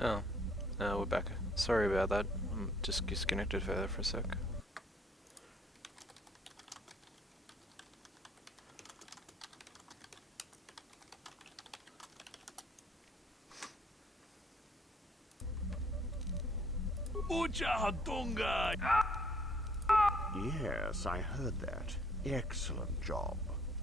Oh, we're back. Sorry about that. I'm just disconnected further for a sec. Yes, I heard that. Excellent job.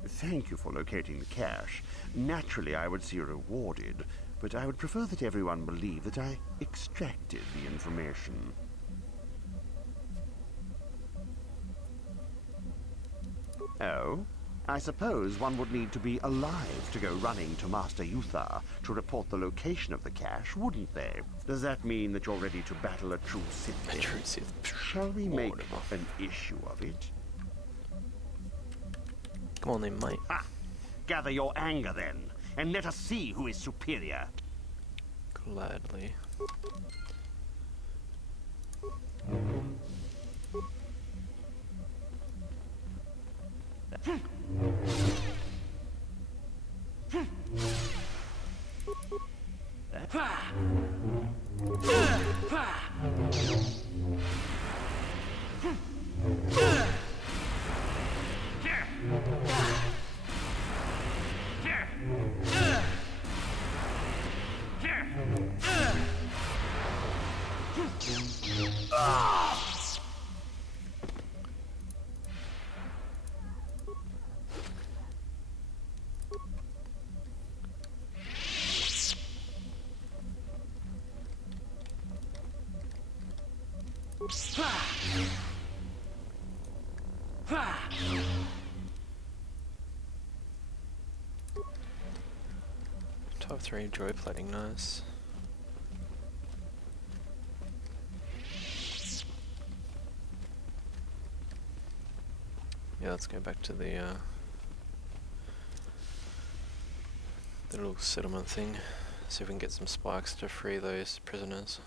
Thank you for locating the cache. Naturally, I would see you rewarded, but I would prefer that everyone believe that I extracted the information. Oh? I suppose one would need to be alive to go running to Master Yuthar to report the location of the cache, wouldn't they? Does that mean that you're ready to battle a true Sith? A true Sith. Shall we make Whatever. an issue of it? Come on then, mate. Ha! Gather your anger then, and let us see who is superior. Gladly. Top 3 joy plating, nice. Yeah, let's go back to the little settlement thing. See if we can get some spikes to free those prisoners.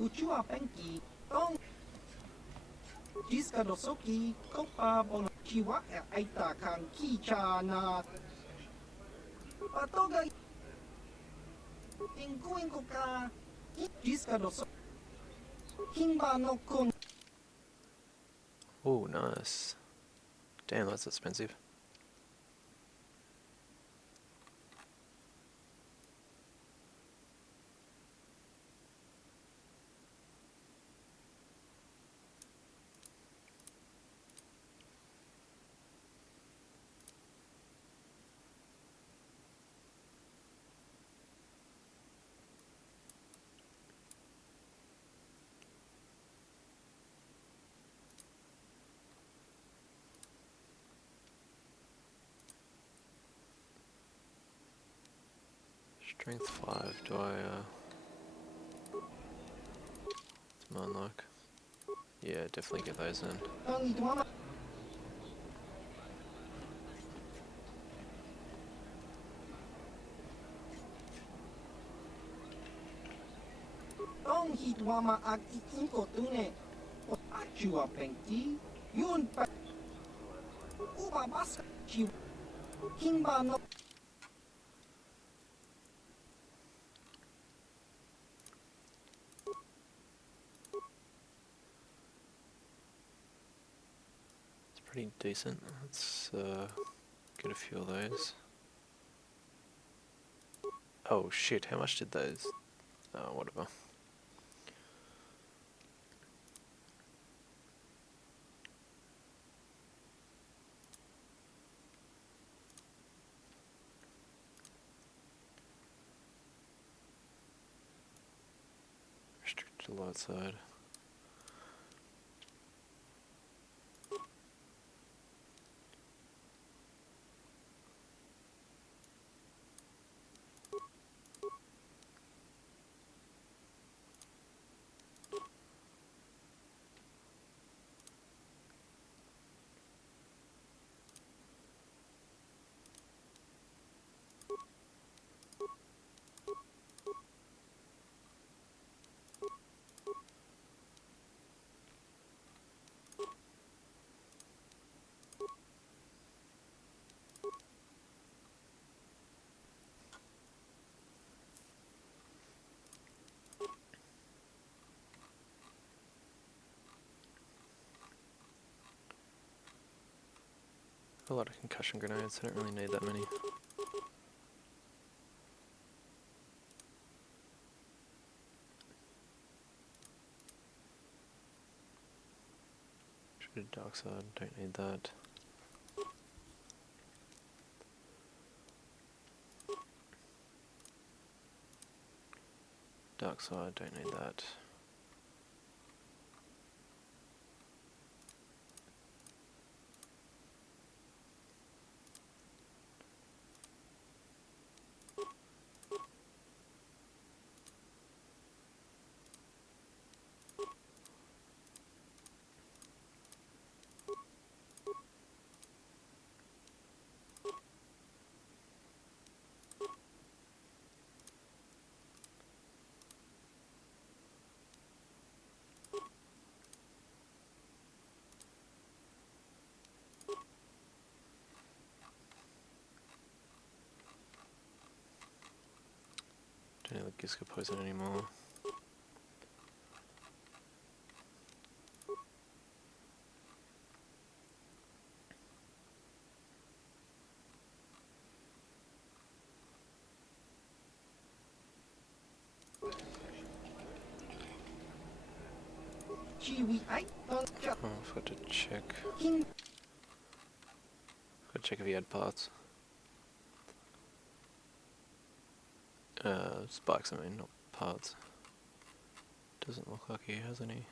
Uchua Penki, Tong Jiska Dosoki, Kopa Bon Kiwa Aita Kan Kichana Patoga Inguin Koka Jiska Dosoki Kimba no Kun. Oh, nice. Damn, that's expensive. Strength 5, do I, it's my unlock. Yeah, definitely get those in. Tong Hitwama Aki Inko Tune Achua Penki Yun Pa Uba Baska Kimba no. Pretty decent. Let's get a few of those. Oh shit, how much did those? Oh, whatever. Restrict to the light side. A lot of concussion grenades, I don't really need that many. Treated dark side, don't need that. Dark side, don't need that. Don't need the Gisco poison anymore. GVI don't Oh, I forgot to check. King Gotta check if he had parts. Spikes, I mean, not parts. Doesn't look like he has any.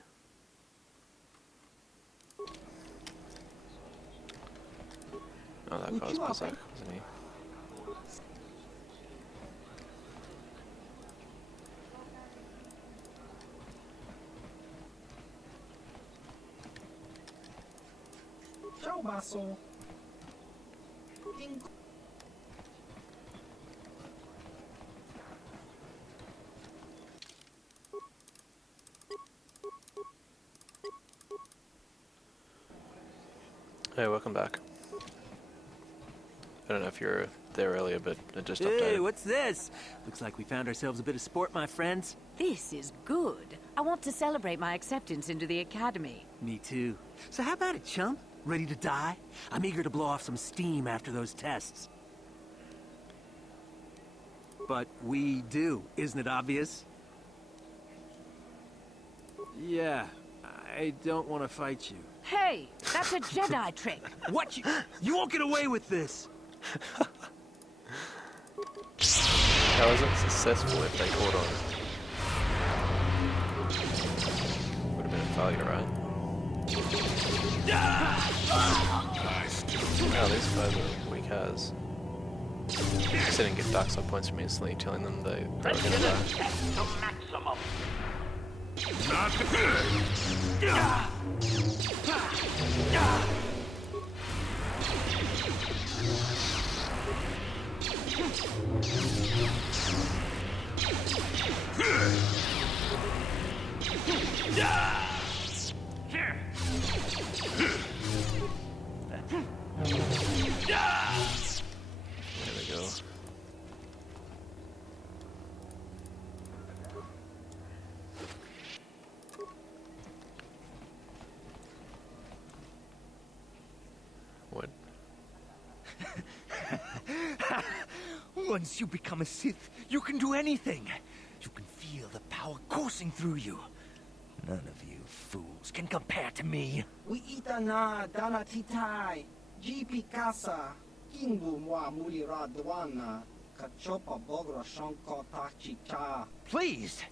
Oh, that guy was Berserk, wasn't he? Ciao basso. King Hey, welcome back. I don't know if you were there earlier, but it just Hey, updated. what's this? Looks like we found ourselves a bit of sport, my friends. This is good. I want to celebrate my acceptance into the academy. Me too. So how about it, chump? Ready to die? I'm eager to blow off some steam after those tests. But we do, isn't it obvious? Yeah, I don't want to fight you. Hey, that's a Jedi trick. What? You won't get away with this! How is it successful if they caught on? Would have been a failure, right? Oh, these guys are weak as. Just didn't get dark side points from me instantly, telling them they were gonna die. There we go. What? Once you become a Sith, you can do anything. You can feel the power coursing through you. None of you fools can compare to me. we itana dana titai. GP casa. King wa muliradwana. Kachopa bogra shanko tachicha. Please!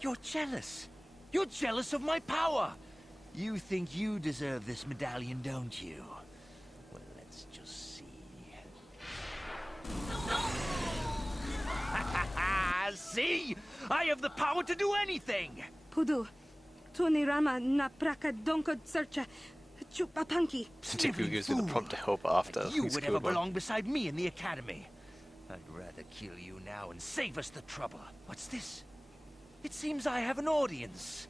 You're jealous. You're jealous of my power. You think you deserve this medallion, don't you? Well, let's just see. See? I have the power to do anything! Pudu, Tunirama na praka donko searcha, chupapanki. Tiku gives you the prompt to help after. You He's would killed ever one. belong beside me in the academy. I'd rather kill you now and save us the trouble. What's this? It seems I have an audience.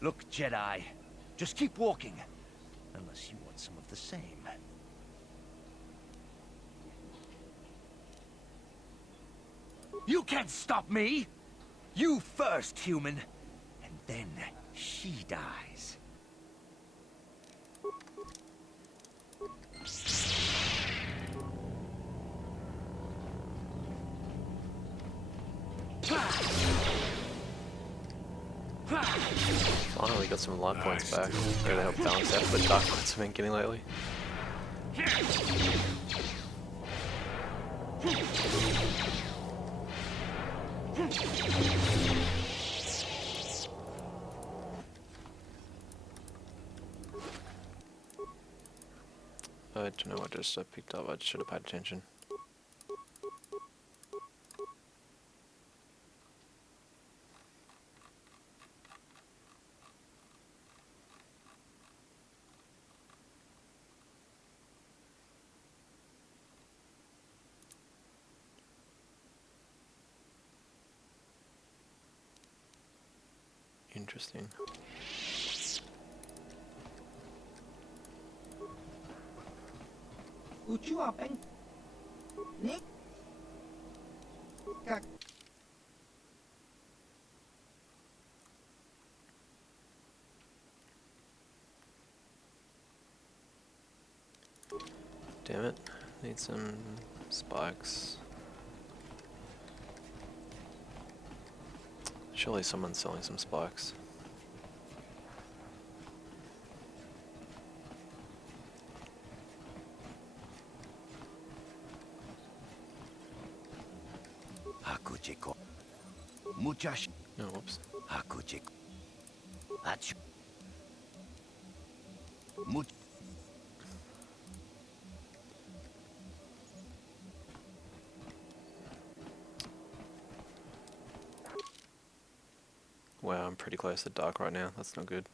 Look, Jedi, just keep walking. Unless you want some of the same. You can't stop me! You first, human. And then she dies. Finally got some life points back. Really help balance out the dark points I've been getting lately. I don't know what just I picked up, I should have paid attention. Interesting. Uchiwa Peng. Nick. Kak. Damn it, need some spikes. Surely someone's selling some spikes. Hakuchiko. Muchash. Oh, whoops. Hakuchiko. Ach. Much. Wow, I'm pretty close to dark right now. That's not good.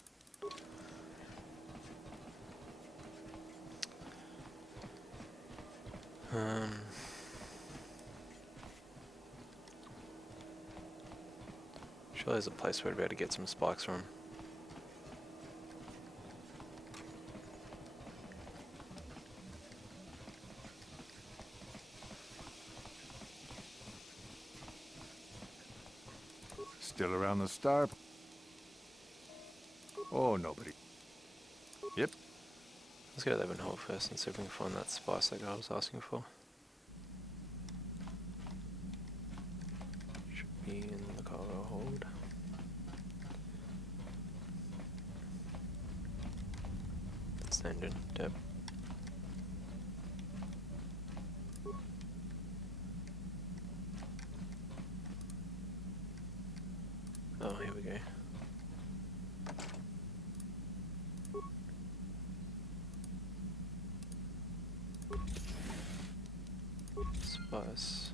Sure there's a place where I'd be able to get some spikes from. Still around the star? Oh, nobody. Yep. Let's go to Evan Hall first and see if we can find that spice that guy was asking for. Should be in the cargo hold. That's the engine. Yep. Oh, here we go. Spice.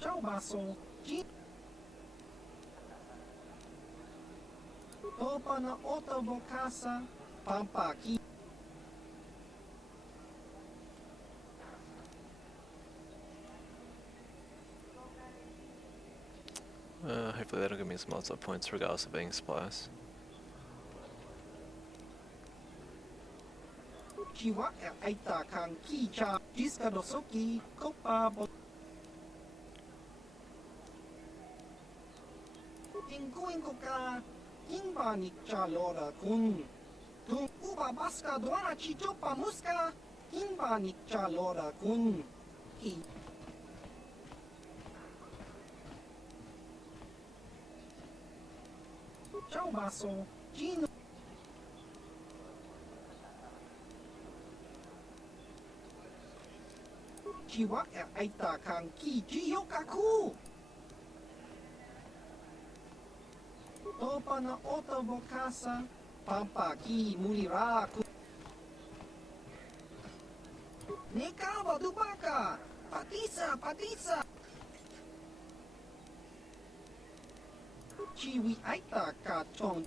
Ciao baso. Topa na ota vokasa. Pampaki. Hopefully that'll give me some lots of points regardless of being splice. Kiwa aita kang kicha. Diska dosoki. Kopa bo. Tingkuin ko ka. Hingba ni chalora kun. Tung uba baska doana chichopa muska. Hingba ni chalora kun. Hi. Ciao baso. Gino. Chiwa aita kang ki jiyokaku. Topa na ota bokasa. Papa ki mulira ku. Nekawa dubaka. Patisa, patisa. Chiwi aita ka chong.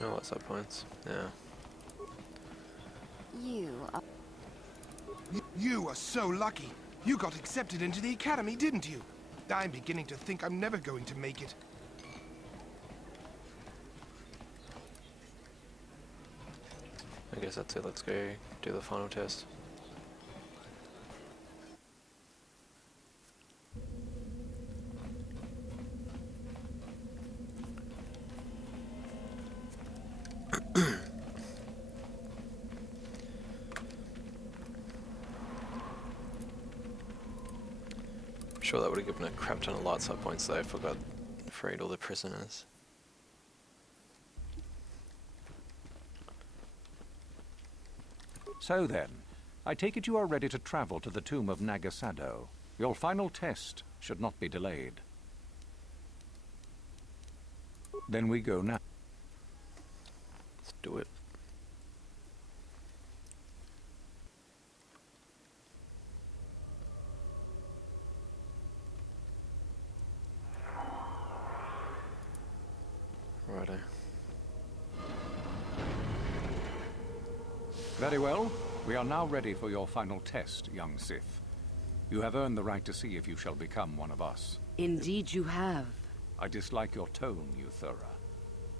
Oh, what's up points? Yeah. You are so lucky. You got accepted into the academy, didn't you? I'm beginning to think I'm never going to make it. I guess that's it. Let's go do the final test. I'm sure that would have given a crap ton of light side points though if I got freed all the prisoners. So then, I take it you are ready to travel to the tomb of Nagasado. Your final test should not be delayed. Then we go now. Let's do it. Righto. Very well. We are now ready for your final test, young Sith. You have earned the right to see if you shall become one of us. Indeed you have. I dislike your tone, Euthura.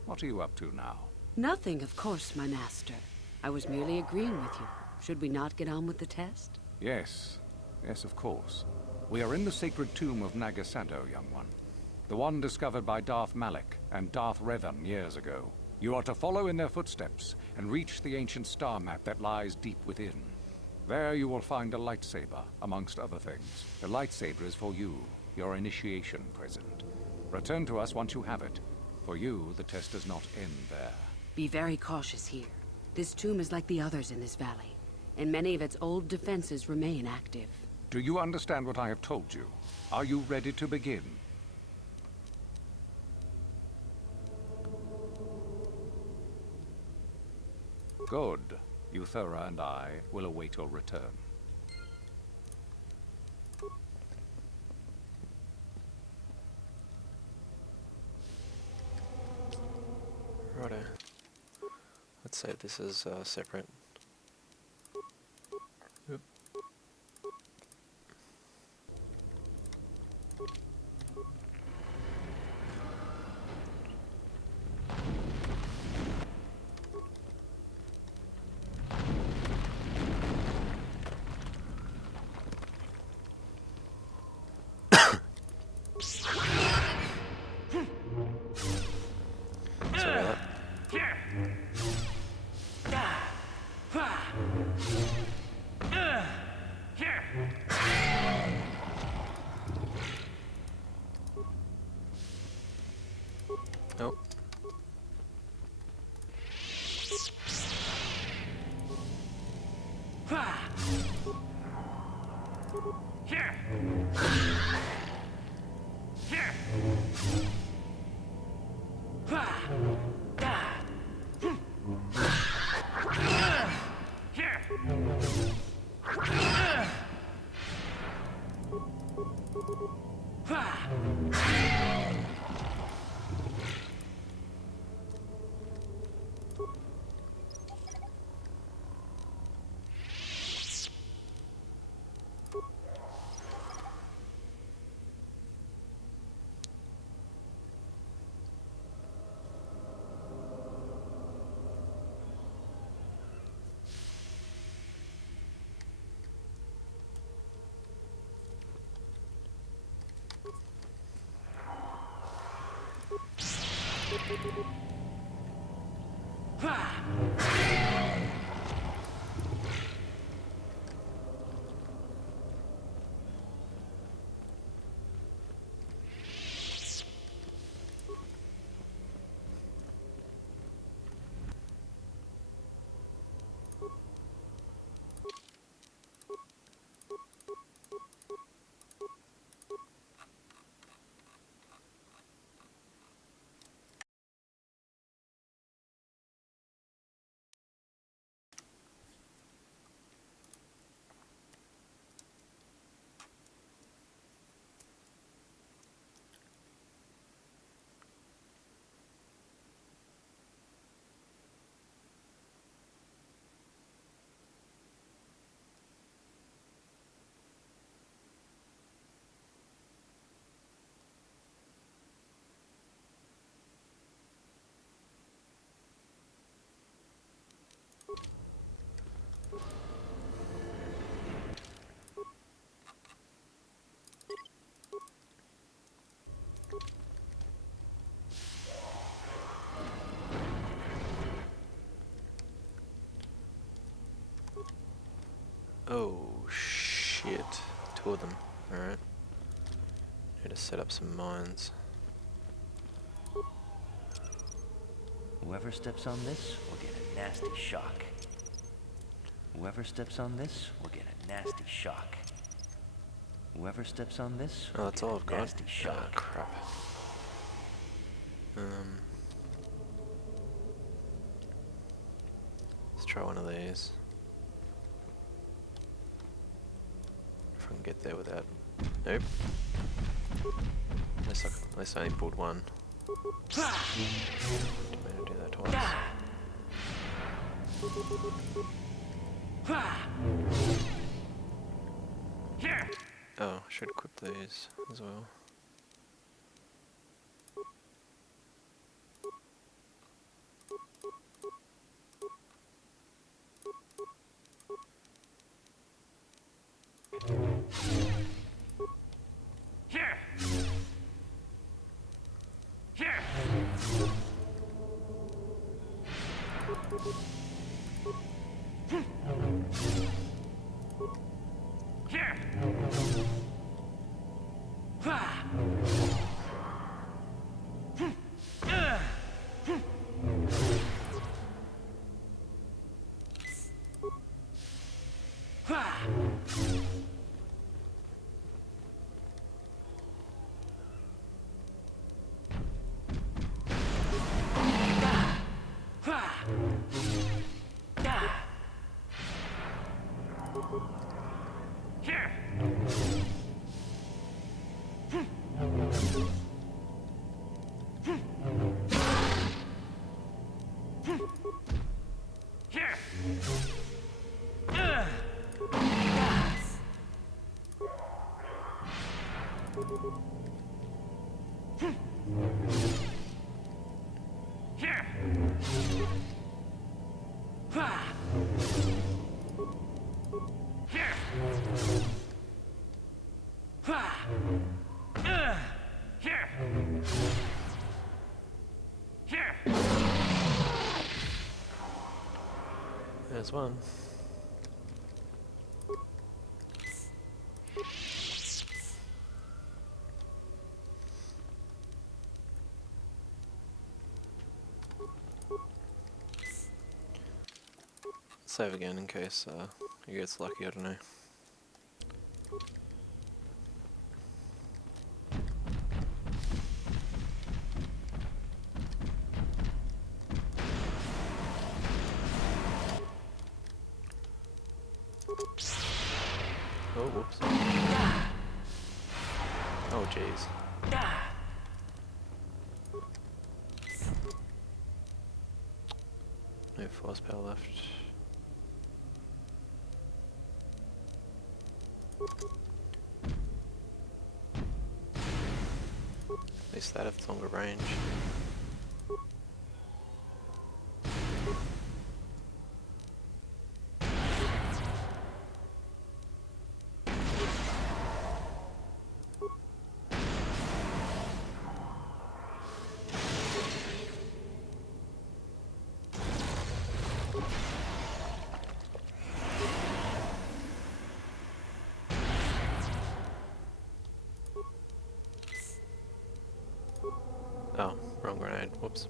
What are you up to now? Nothing, of course, my master. I was merely agreeing with you. Should we not get on with the test? Yes. Yes, of course. We are in the sacred tomb of Nagasado, young one. The one discovered by Darth Malak and Darth Revan years ago. You are to follow in their footsteps and reach the ancient star map that lies deep within. There you will find a lightsaber, amongst other things. The lightsaber is for you, your initiation present. Return to us once you have it. For you, the test does not end there. Be very cautious here. This tomb is like the others in this valley, and many of its old defenses remain active. Do you understand what I have told you? Are you ready to begin? Good. Euthura and I will await your return. Righto. Let's say this is separate. Oop. Sorry about that. Nope. Oh shit. Two of them. Alright. Need to set up some mines. Whoever steps on this will get a nasty shock. Whoever steps on this will get a nasty shock. Whoever steps on this Oh, will that's get all a I've got. nasty shock. Crap. Let's try one of these. If I can get there without... Nope. At least I only pulled one. Didn't mean to do that twice. Oh, I should equip these as well. There's one. Save again in case he gets lucky, I don't know. Oh, whoops. Oh, jeez. No force power left. At least that has longer range. Oh, wrong grenade. Whoops.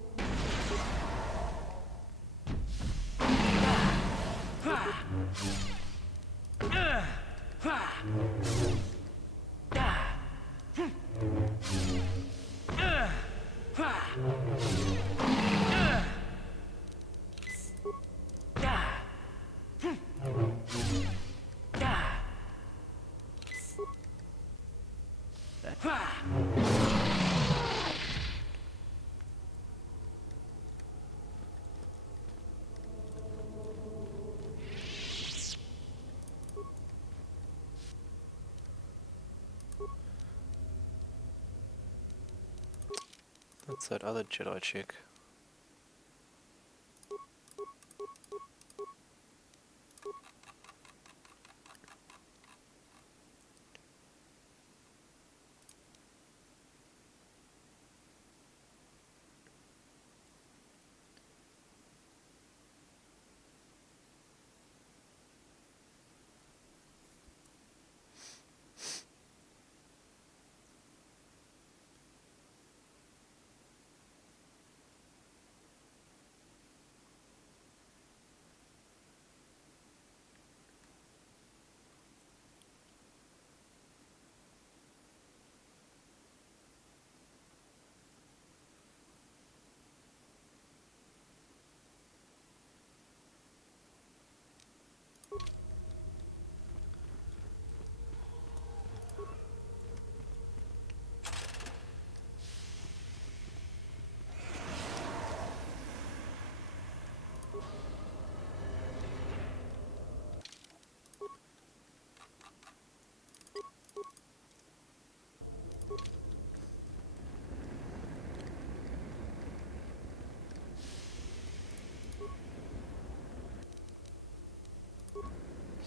That's that other Jedi chick.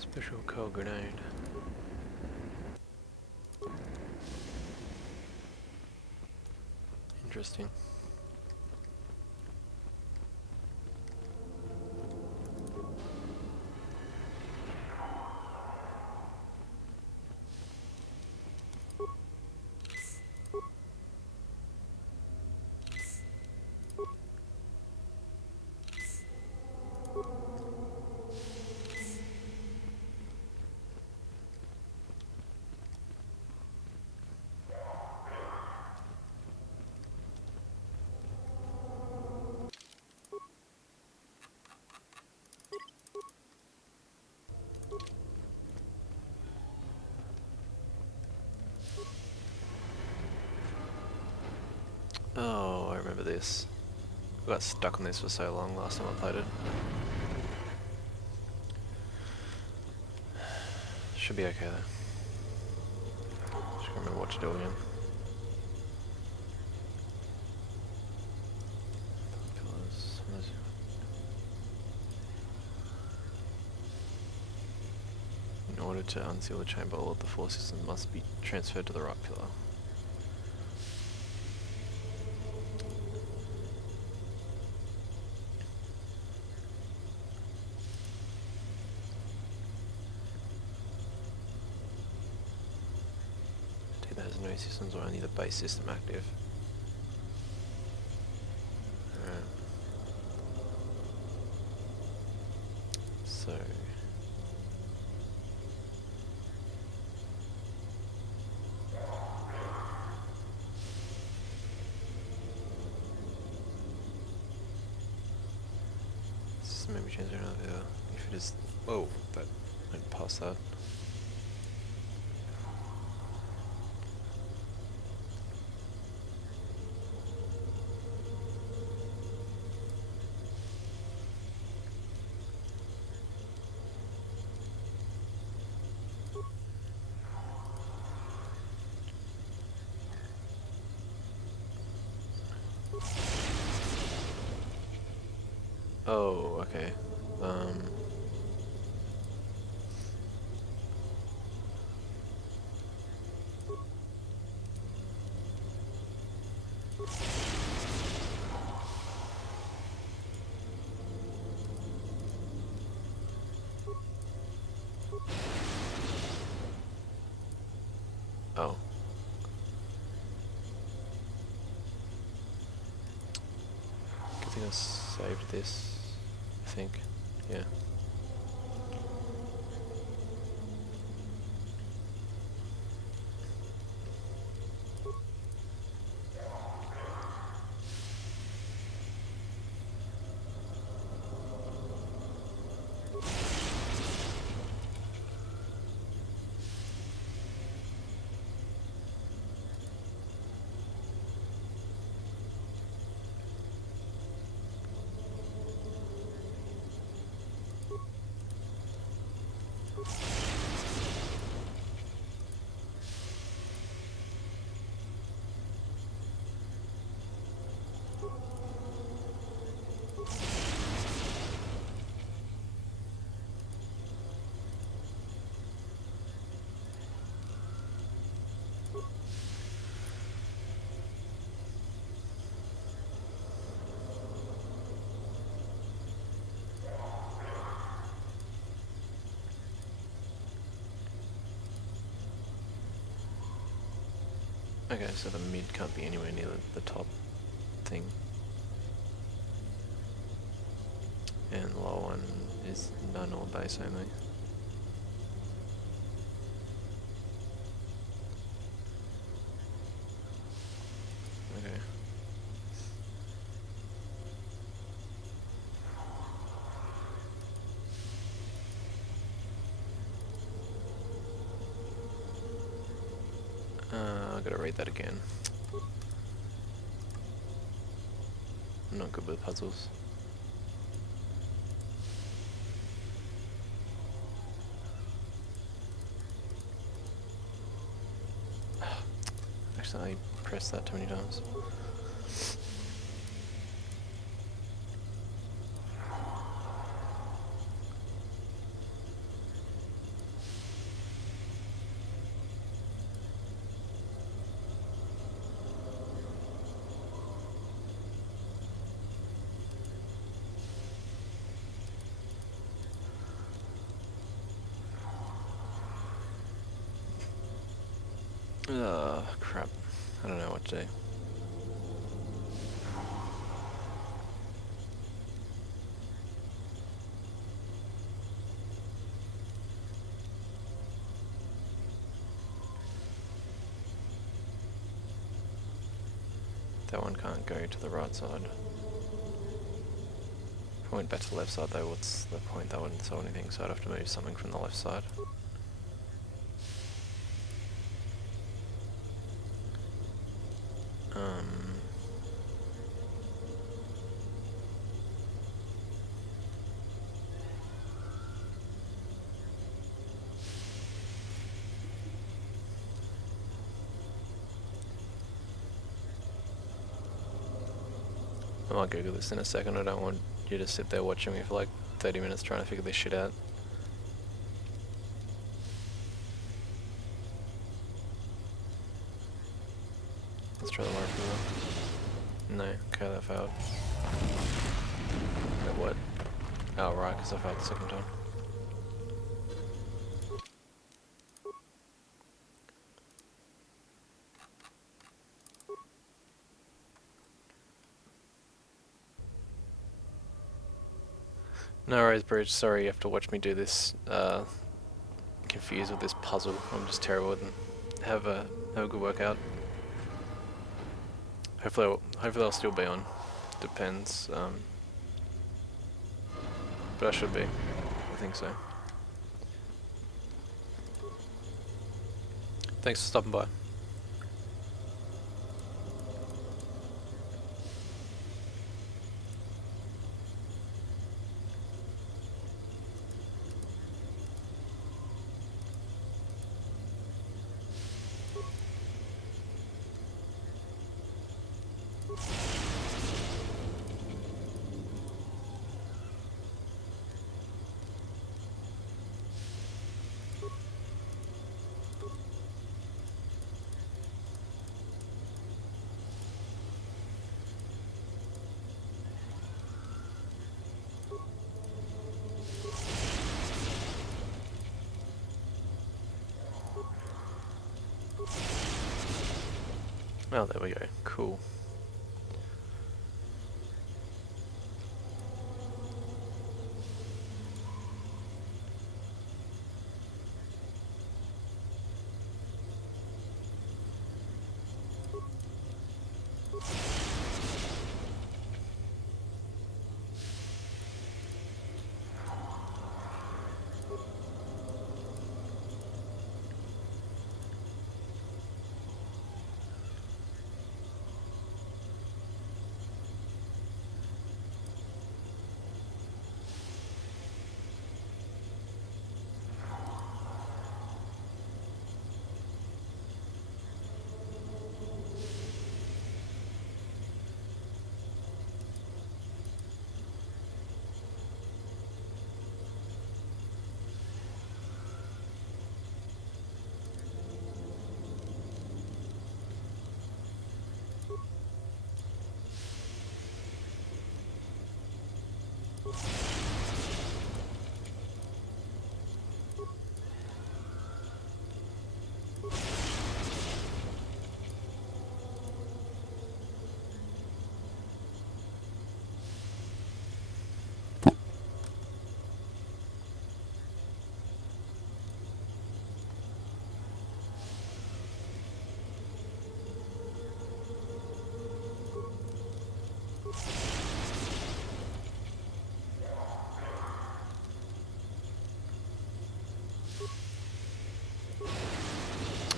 Special cold grenade. Interesting. Oh, I remember this. I got stuck on this for so long last time I played it. Should be okay though. Just gotta remember what to do again. In order to unseal the chamber, all of the four systems must be transferred to the right pillar. Either has no systems or only the base system active. Alright. So maybe change it another if it is. Oh, that went past that. Oh, okay. Oh. Good thing I saved this, I think. Yeah. Okay, so the mid can't be anywhere near the top thing. And the lower one is none or base only. Okay. I gotta read that again. I'm not good with puzzles. Actually, I pressed that too many times. Crap. I don't know what to do. That one can't go to the right side. If I went back to the left side though, what's the point? That wouldn't solve anything, so I'd have to move something from the left side. I might Google this in a second. I don't want you to sit there watching me for like 30 minutes trying to figure this shit out. Let's try the one from the... No, okay, that failed. Wait, what? Oh, right, because I failed the second time. No worries, Bridge. Sorry you have to watch me do this. Confused with this puzzle. I'm just terrible with it. Have a good workout. Hopefully I'll still be on. Depends. But I should be. I think so. Thanks for stopping by. Oh, there we go. Cool.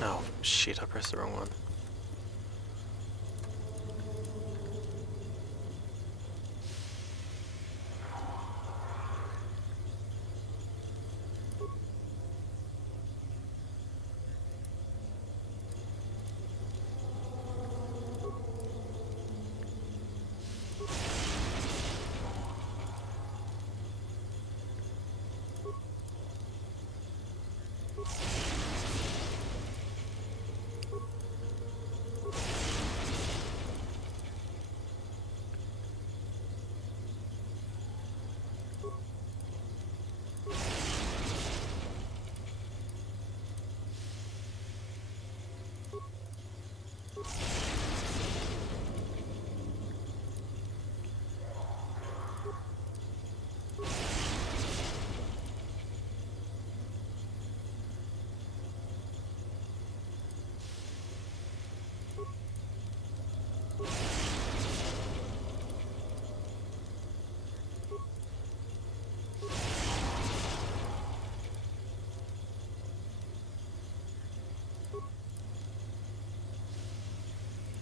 Oh, shit, I pressed the wrong one.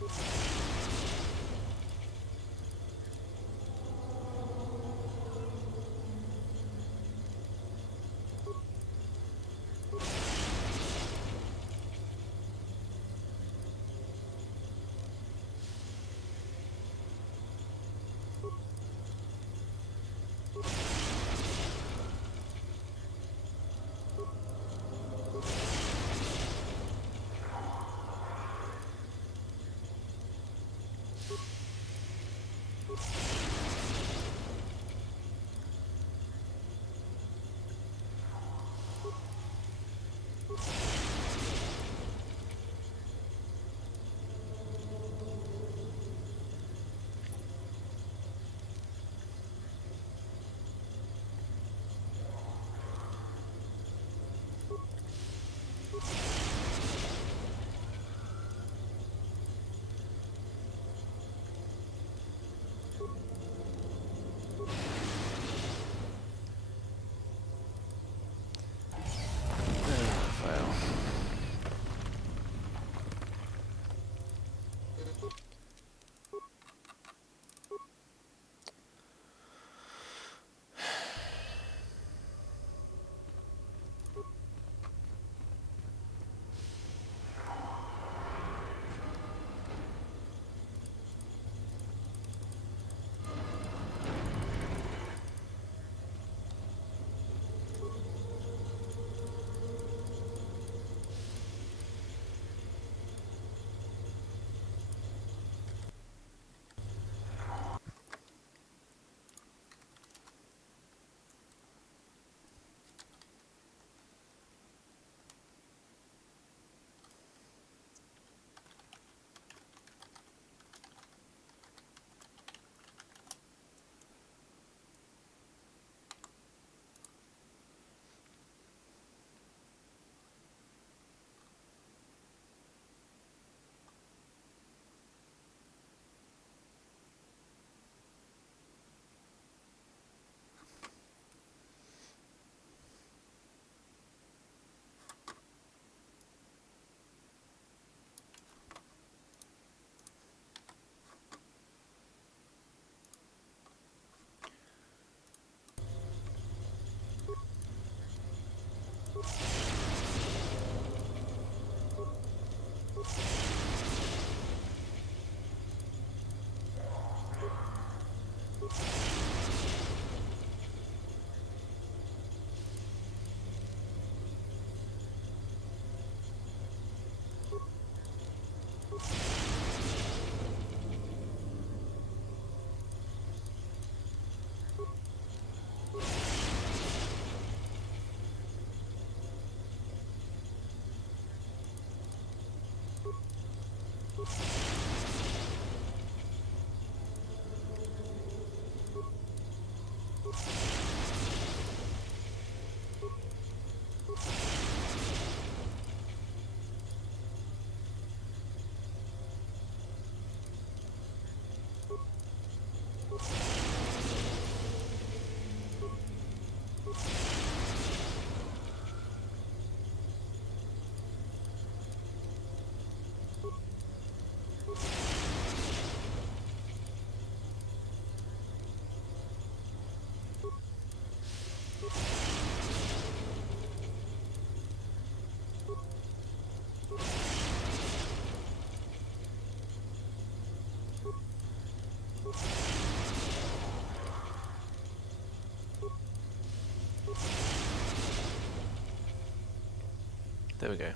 Fail. There we go.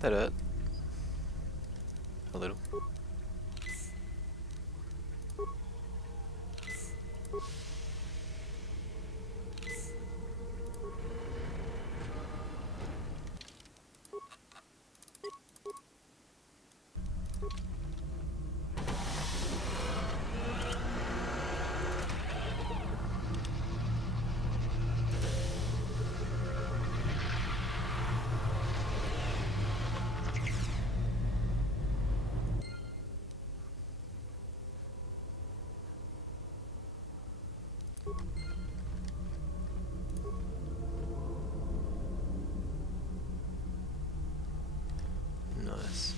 That hurt. A little. Nice.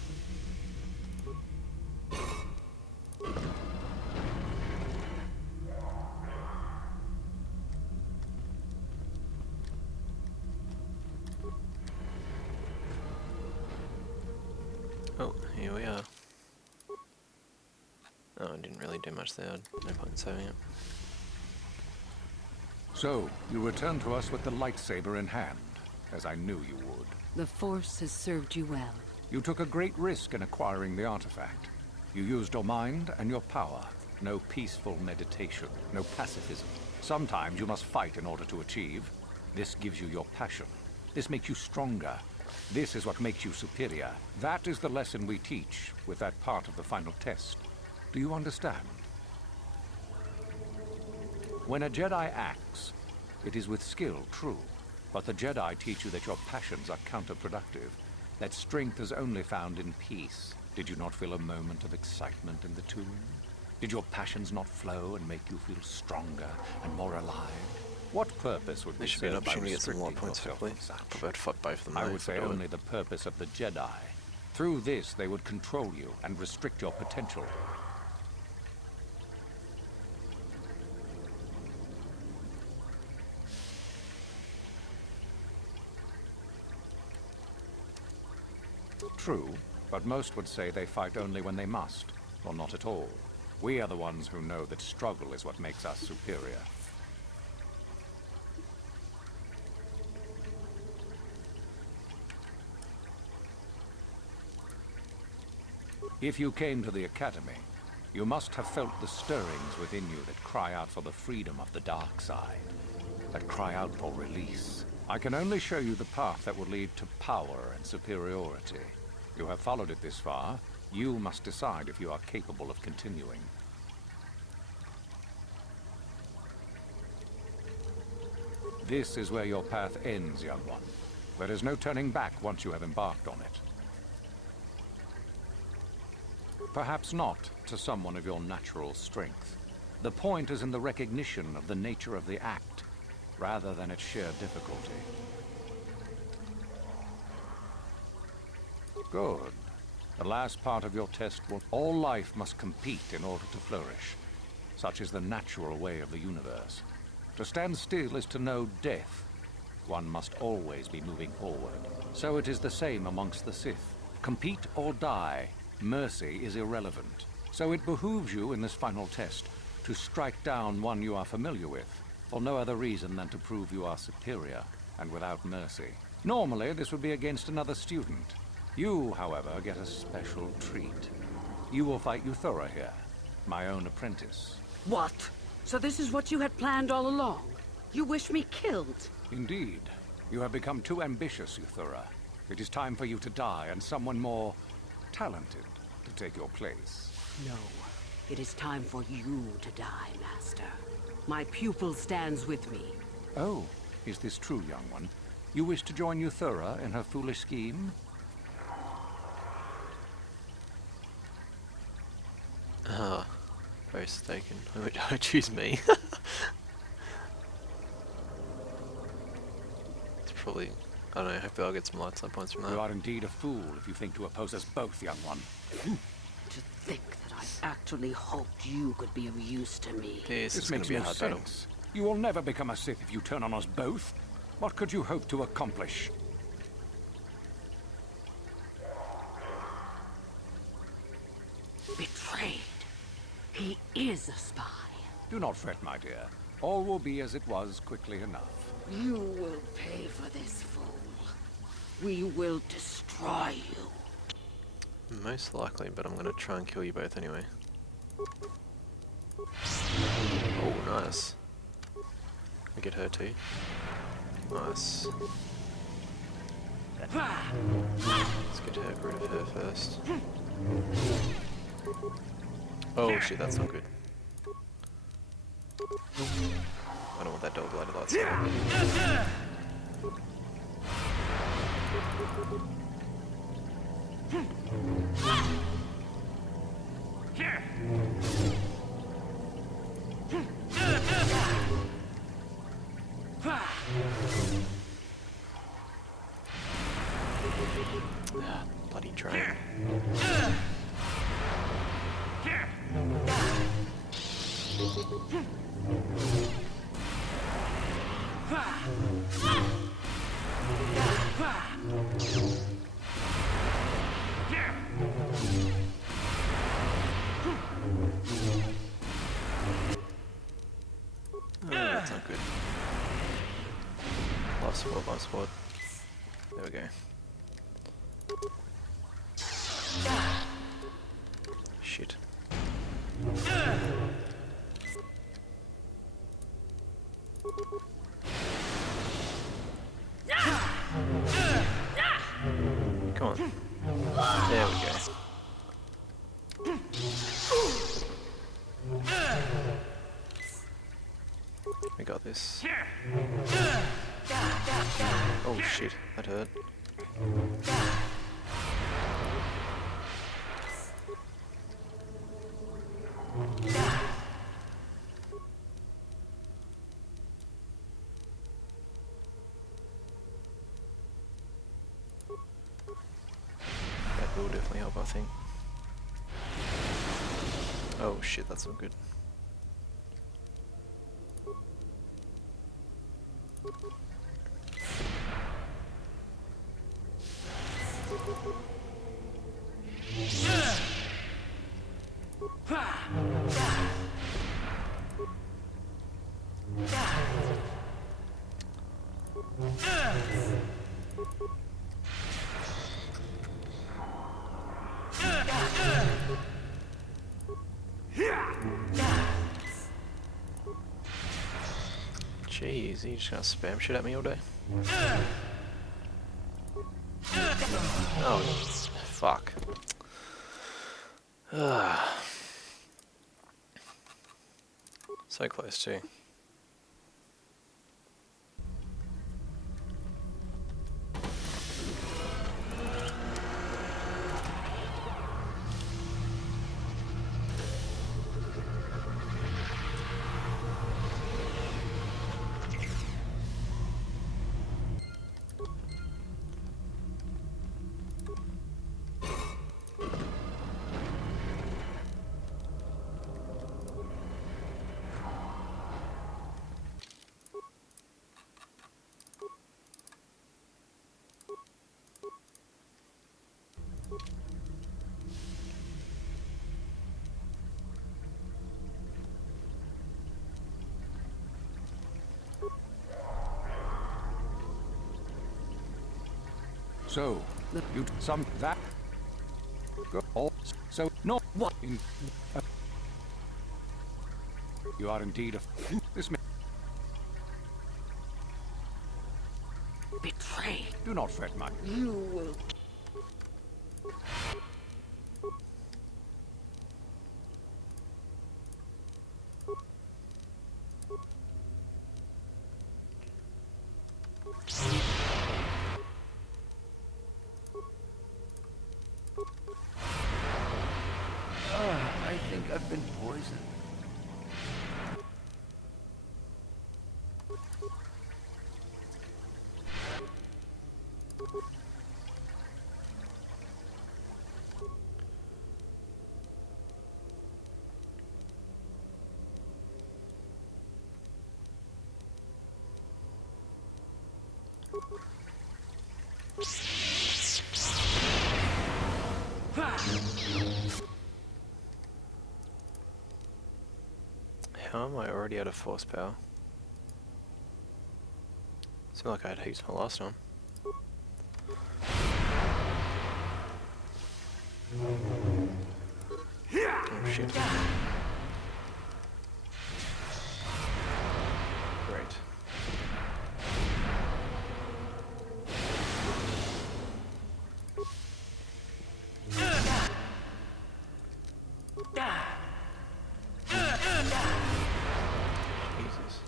Oh, here we are. Oh, I didn't really do much there. No point in saving it. So, you return to us with the lightsaber in hand, as I knew you would. The Force has served you well. You took a great risk in acquiring the artifact. You used your mind and your power. No peaceful meditation, no pacifism. Sometimes you must fight in order to achieve. This gives you your passion. This makes you stronger. This is what makes you superior. That is the lesson we teach with that part of the final test. Do you understand? When a Jedi acts, it is with skill, true. But the Jedi teach you that your passions are counterproductive. That strength is only found in peace. Did you not feel a moment of excitement in the tomb? Did your passions not flow and make you feel stronger and more alive? What purpose would There we should be an serve by opportunity to get some more restricting points, yourself hopefully. from such? Probably have to fight both of them. I though, would if I say do it. only the purpose of the Jedi. Through this, they would control you and restrict your potential. True, but most would say they fight only when they must, or not at all. We are the ones who know that struggle is what makes us superior. If you came to the Academy, you must have felt the stirrings within you that cry out for the freedom of the dark side, that cry out for release. I can only show you the path that will lead to power and superiority. You have followed it this far. You must decide if you are capable of continuing. This is where your path ends, young one. There is no turning back once you have embarked on it. Perhaps not to someone of your natural strength. The point is in the recognition of the nature of the act, rather than its sheer difficulty. Good. The last part of your test will... All life must compete in order to flourish. Such is the natural way of the universe. To stand still is to know death. One must always be moving forward. So it is the same amongst the Sith. Compete or die. Mercy is irrelevant. So it behooves you in this final test to strike down one you are familiar with, for no other reason than to prove you are superior and without mercy. Normally, this would be against another student. You, however, get a special treat. You will fight Euthura here, my own apprentice. What? So this is what you had planned all along? You wish me killed? Indeed. You have become too ambitious, Euthura. It is time for you to die, and someone more talented to take your place. No. It is time for you to die, Master. My pupil stands with me. Oh, is this true, young one? You wish to join Euthura in her foolish scheme? Ah, very mistaken. I choose me. It's probably... I don't know, hopefully I'll get some light side points from You that. are indeed a fool if you think to oppose us both, young one. To think that I actually hoped you could be of use to me. This is This going makes to be a no hard battle. sense. You will never become a Sith if you turn on us both. What could you hope to accomplish? Betrayed. He is a spy. Do not fret, my dear. All will be as it was quickly enough. You will pay for this, fool. We will destroy you. Most likely, but I'm gonna try and kill you both anyway. Oh, nice. I get her too. Nice. Let's get rid of her first. Oh shit, that's not good. I don't want that double-bladed lightsaber. Bloody train. Oh, that's not good. Life support, life support. There we go. Shit. Come on. There we go. We got this. Oh shit, that hurt. That will definitely help, I think. Oh shit, that's not good. Jeez, you just gonna spam shit at me all day? Oh, fuck. So close too. So, you some that go all so not what in you are indeed a this may Betrayed. do not fret, my You will. I think I've been poisoned. How am I already out of force power? Seemed like I had heaps my last time. shit. Great. Jesus.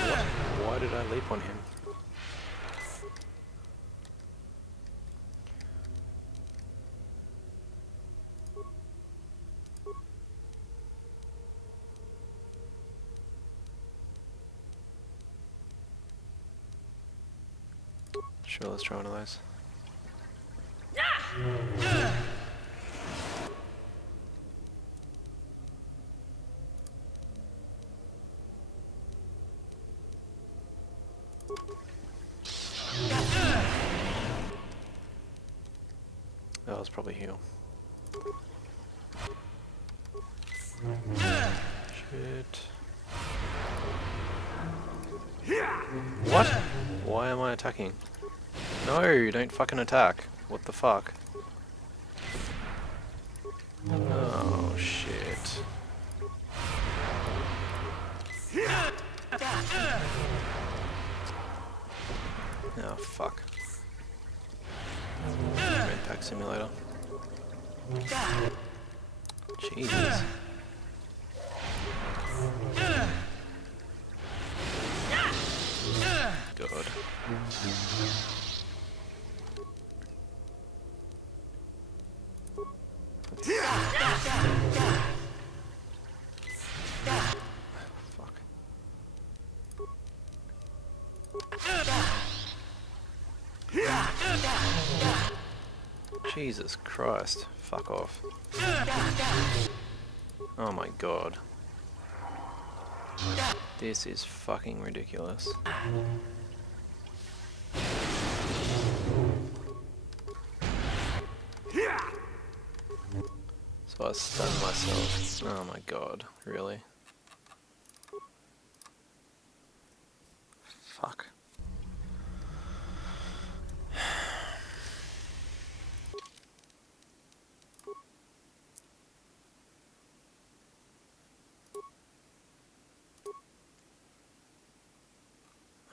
What? Why did I leap on him? Sure, let's try one of those. That was probably heal. Shit. What? Why am I attacking? No, don't fucking attack. What the fuck? Oh shit. Oh fuck. Red Pack Simulator. Jesus. God. Fuck. Jesus Christ. Fuck off. Oh my god. This is fucking ridiculous. So I stunned myself. Oh my god, really? Fuck.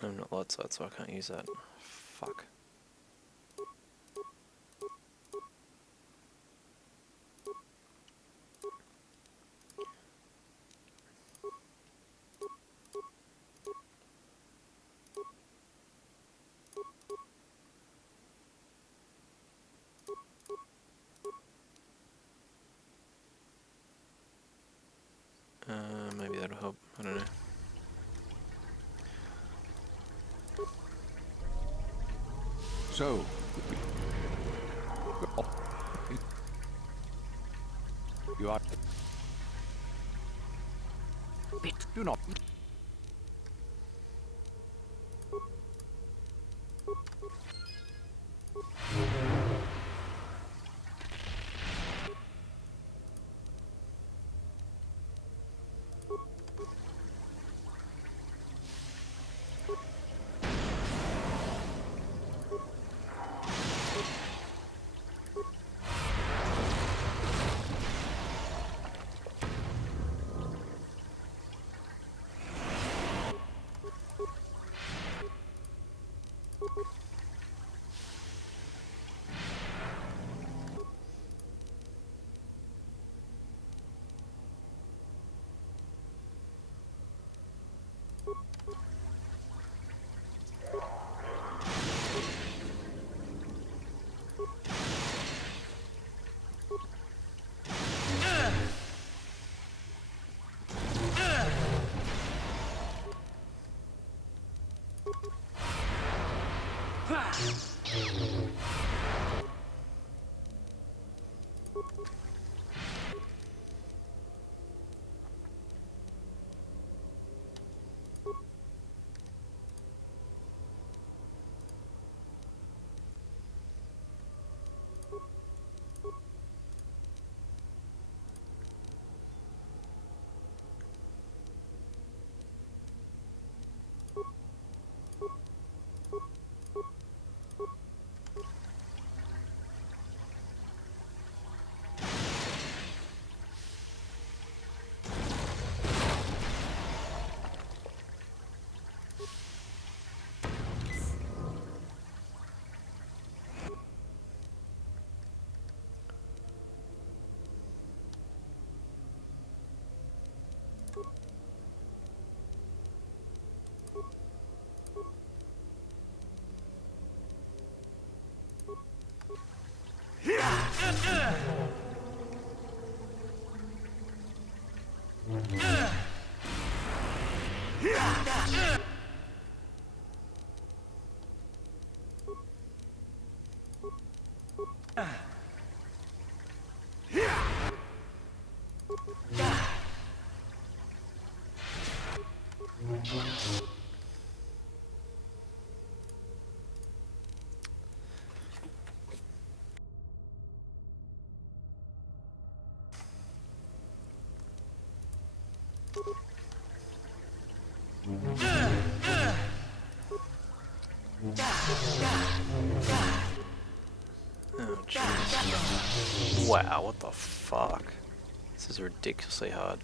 I'm not lot side, so I can't use that. Fuck. Maybe that'll help. I don't know. So, you are. Do not. Oh, jeez. Wow, what the fuck? This is ridiculously hard.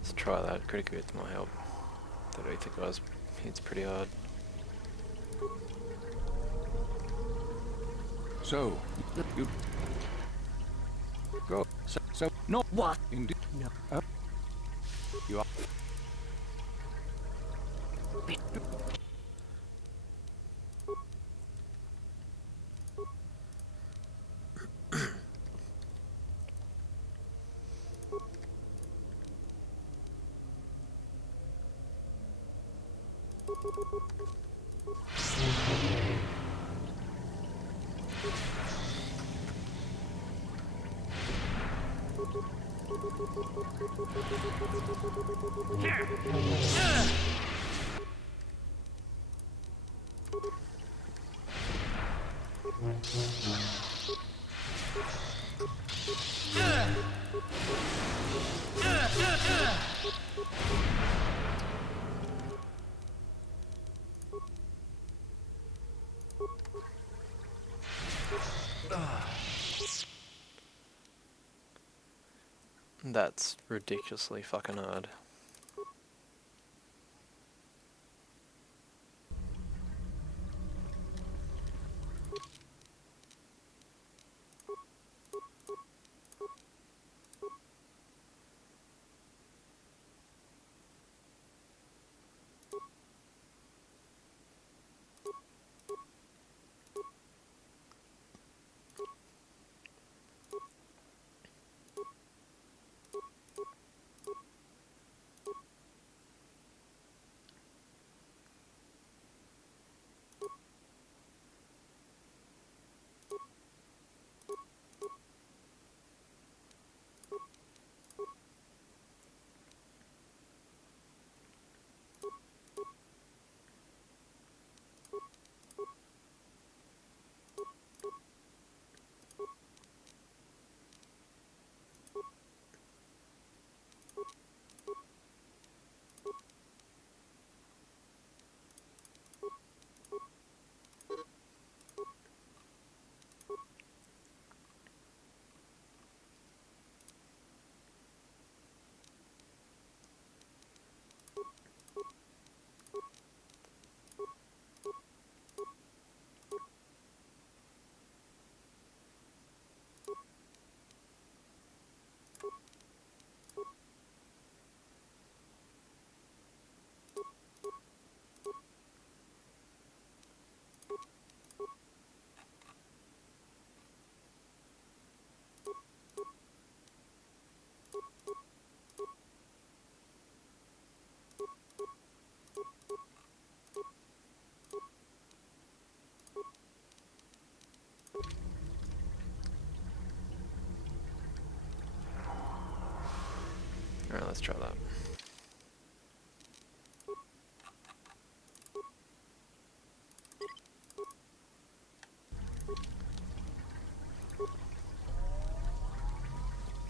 Let's try that. Critical hits might help. That I think guys hits pretty hard. So, you go. So no. What? Indeed. No. You are. That's ridiculously fucking hard. Alright, let's try that.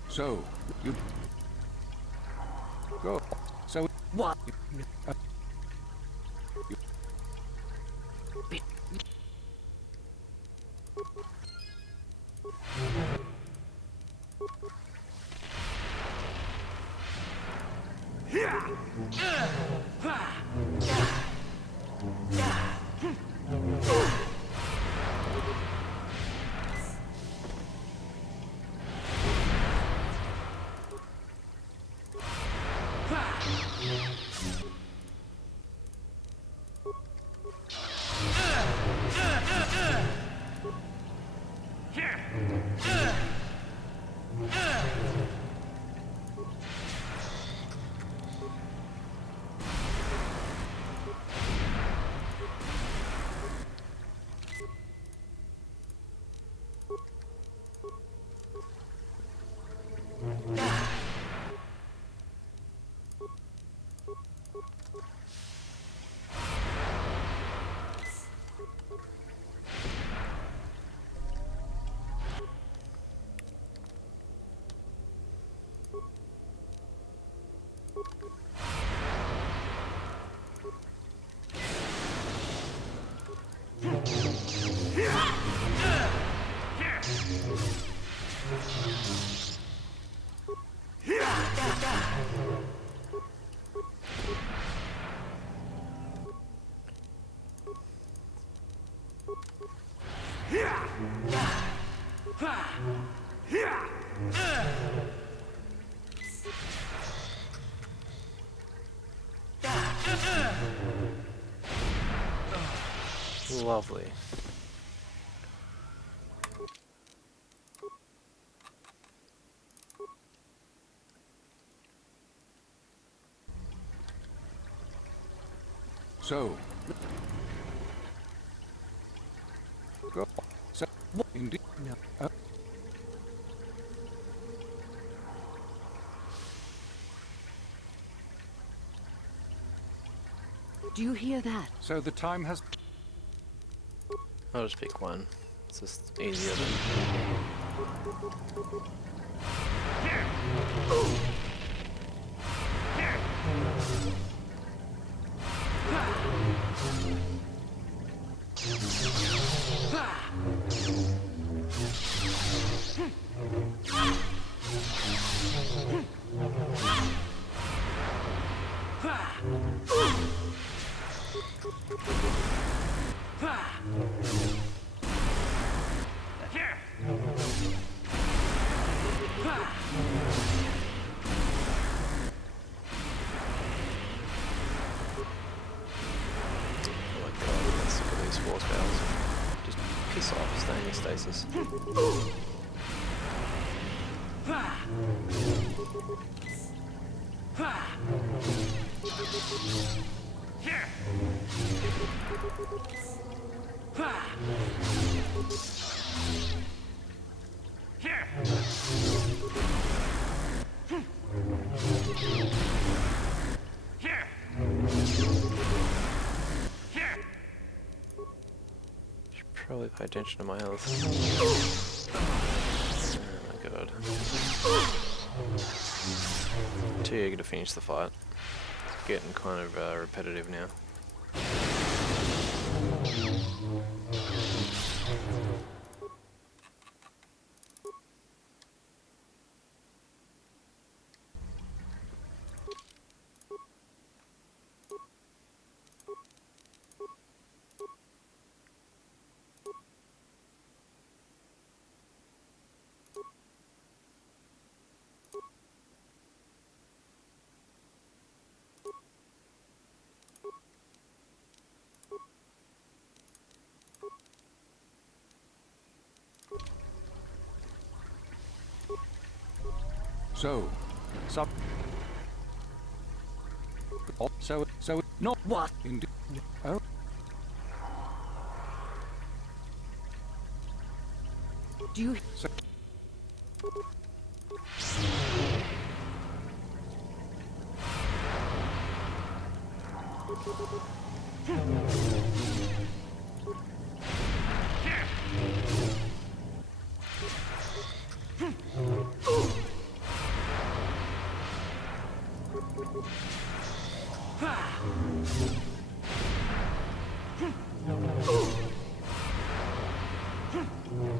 So, you go. So What? Lovely. So. Go. So. Indeed. No. Do you hear that? So the time has. I'll just pick one. It's just easier than... Just piss off, stay in your stasis. Should probably pay attention to my health. Oh my god. Too eager to finish the fight. It's getting kind of repetitive now. So, sub. Oh, so not What? indeed. Oh, Do you... so.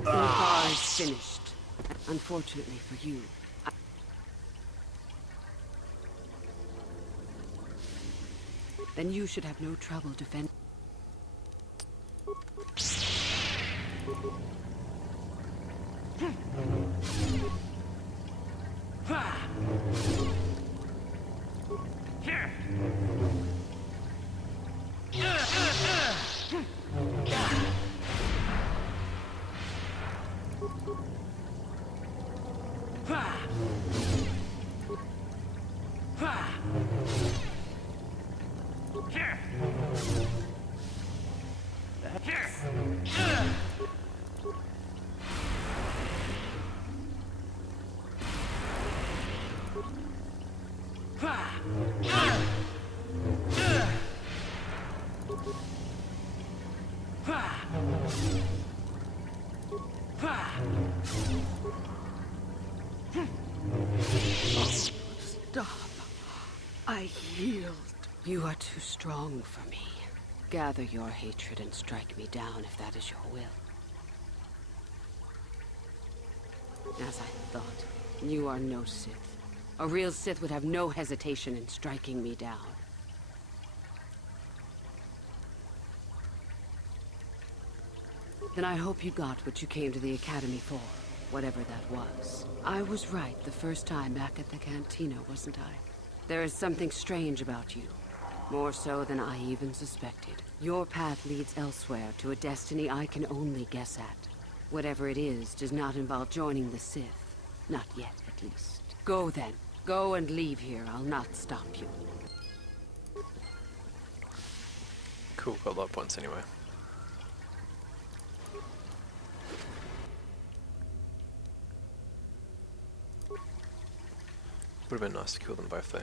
Kotor is finished. Unfortunately for you. then you should have no trouble defending. Stop. I yield. You are too strong for me. Gather your hatred and strike me down if that is your will. As I thought, you are no Sith. A real Sith would have no hesitation in striking me down. Then I hope you got what you came to the Academy for, whatever that was. I was right the first time back at the cantina, wasn't I? There is something strange about you. More so than I even suspected. Your path leads elsewhere to a destiny I can only guess at. Whatever it is does not involve joining the Sith. Not yet, at least. Go then. Go and leave here. I'll not stop you. Cool, got a lot of points anyway. Would have been nice to kill them both though.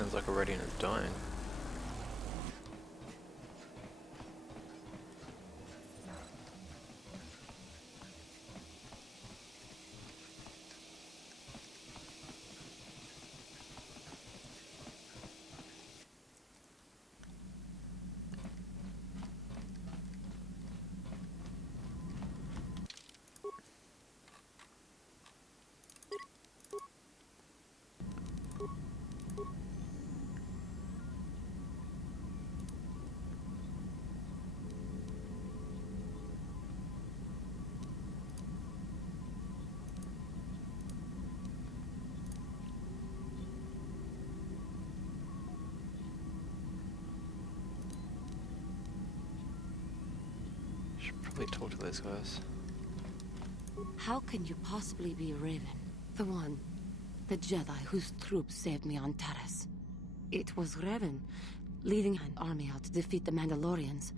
Sounds like a Radiant is dying. Should probably talk to those guys. How can you possibly be Raven? The one, the Jedi whose troops saved me on Taris. It was Raven, leading an army out to defeat the Mandalorians.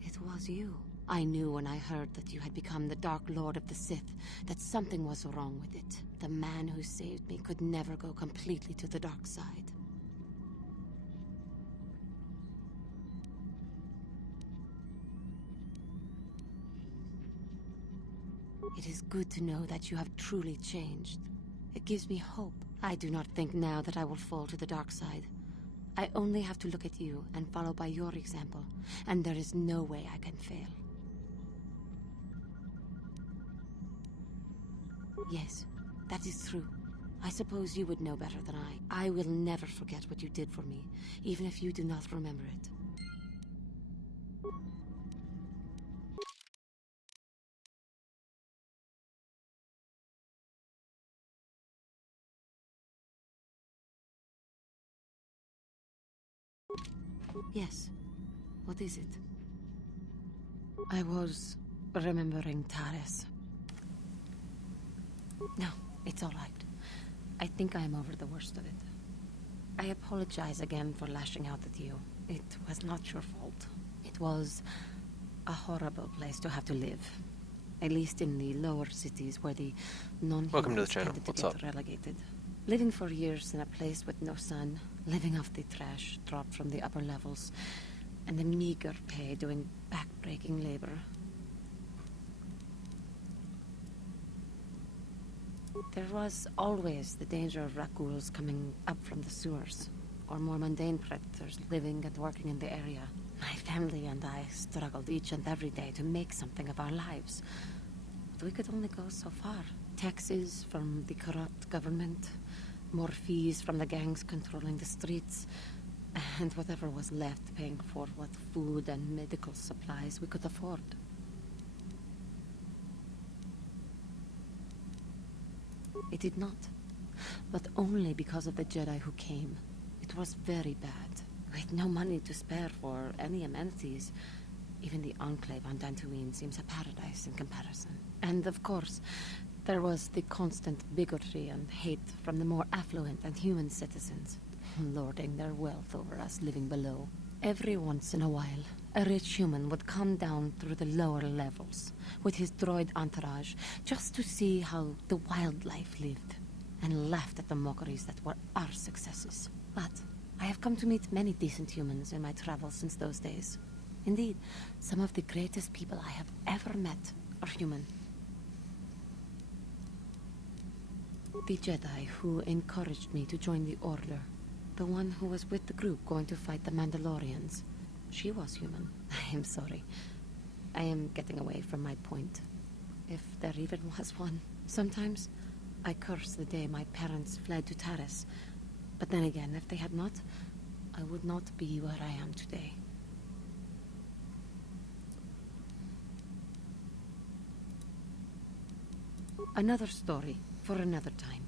It was you. I knew when I heard that you had become the Dark Lord of the Sith, that something was wrong with it. The man who saved me could never go completely to the dark side. It is good to know that you have truly changed. It gives me hope. I do not think now that I will fall to the dark side. I only have to look at you and follow by your example, and there is no way I can fail. Yes, that is true. I suppose you would know better than I. I will never forget what you did for me, even if you do not remember it. Yes. What is it? I was remembering Taris. No, it's all right. I think I am over the worst of it. I apologize again for lashing out at you. It was not your fault. It was a horrible place to have to live. At least in the lower cities where the non-humans Welcome to the channel. tended to What's get up? relegated. Living for years in a place with no sun, living off the trash dropped from the upper levels, and the meager pay doing back-breaking labor. There was always the danger of Rakuls coming up from the sewers, or more mundane predators living and working in the area. My family and I struggled each and every day to make something of our lives. But we could only go so far. Taxes from the corrupt government, more fees from the gangs controlling the streets, and whatever was left paying for what food and medical supplies we could afford. It did not, but only because of the Jedi who came. It was very bad. We had no money to spare for any amenities. Even the Enclave on Dantooine seems a paradise in comparison. And of course, there was the constant bigotry and hate from the more affluent and human citizens, lording their wealth over us living below. Every once in a while, a rich human would come down through the lower levels with his droid entourage just to see how the wildlife lived, and laughed at the mockeries that were our successes. But I have come to meet many decent humans in my travels since those days. Indeed, some of the greatest people I have ever met are human. The Jedi who encouraged me to join the Order, the one who was with the group going to fight the Mandalorians, she was human. I am sorry. I am getting away from my point, if there even was one. Sometimes I curse the day my parents fled to Taris, but then again, if they had not, I would not be where I am today. Another story for another time.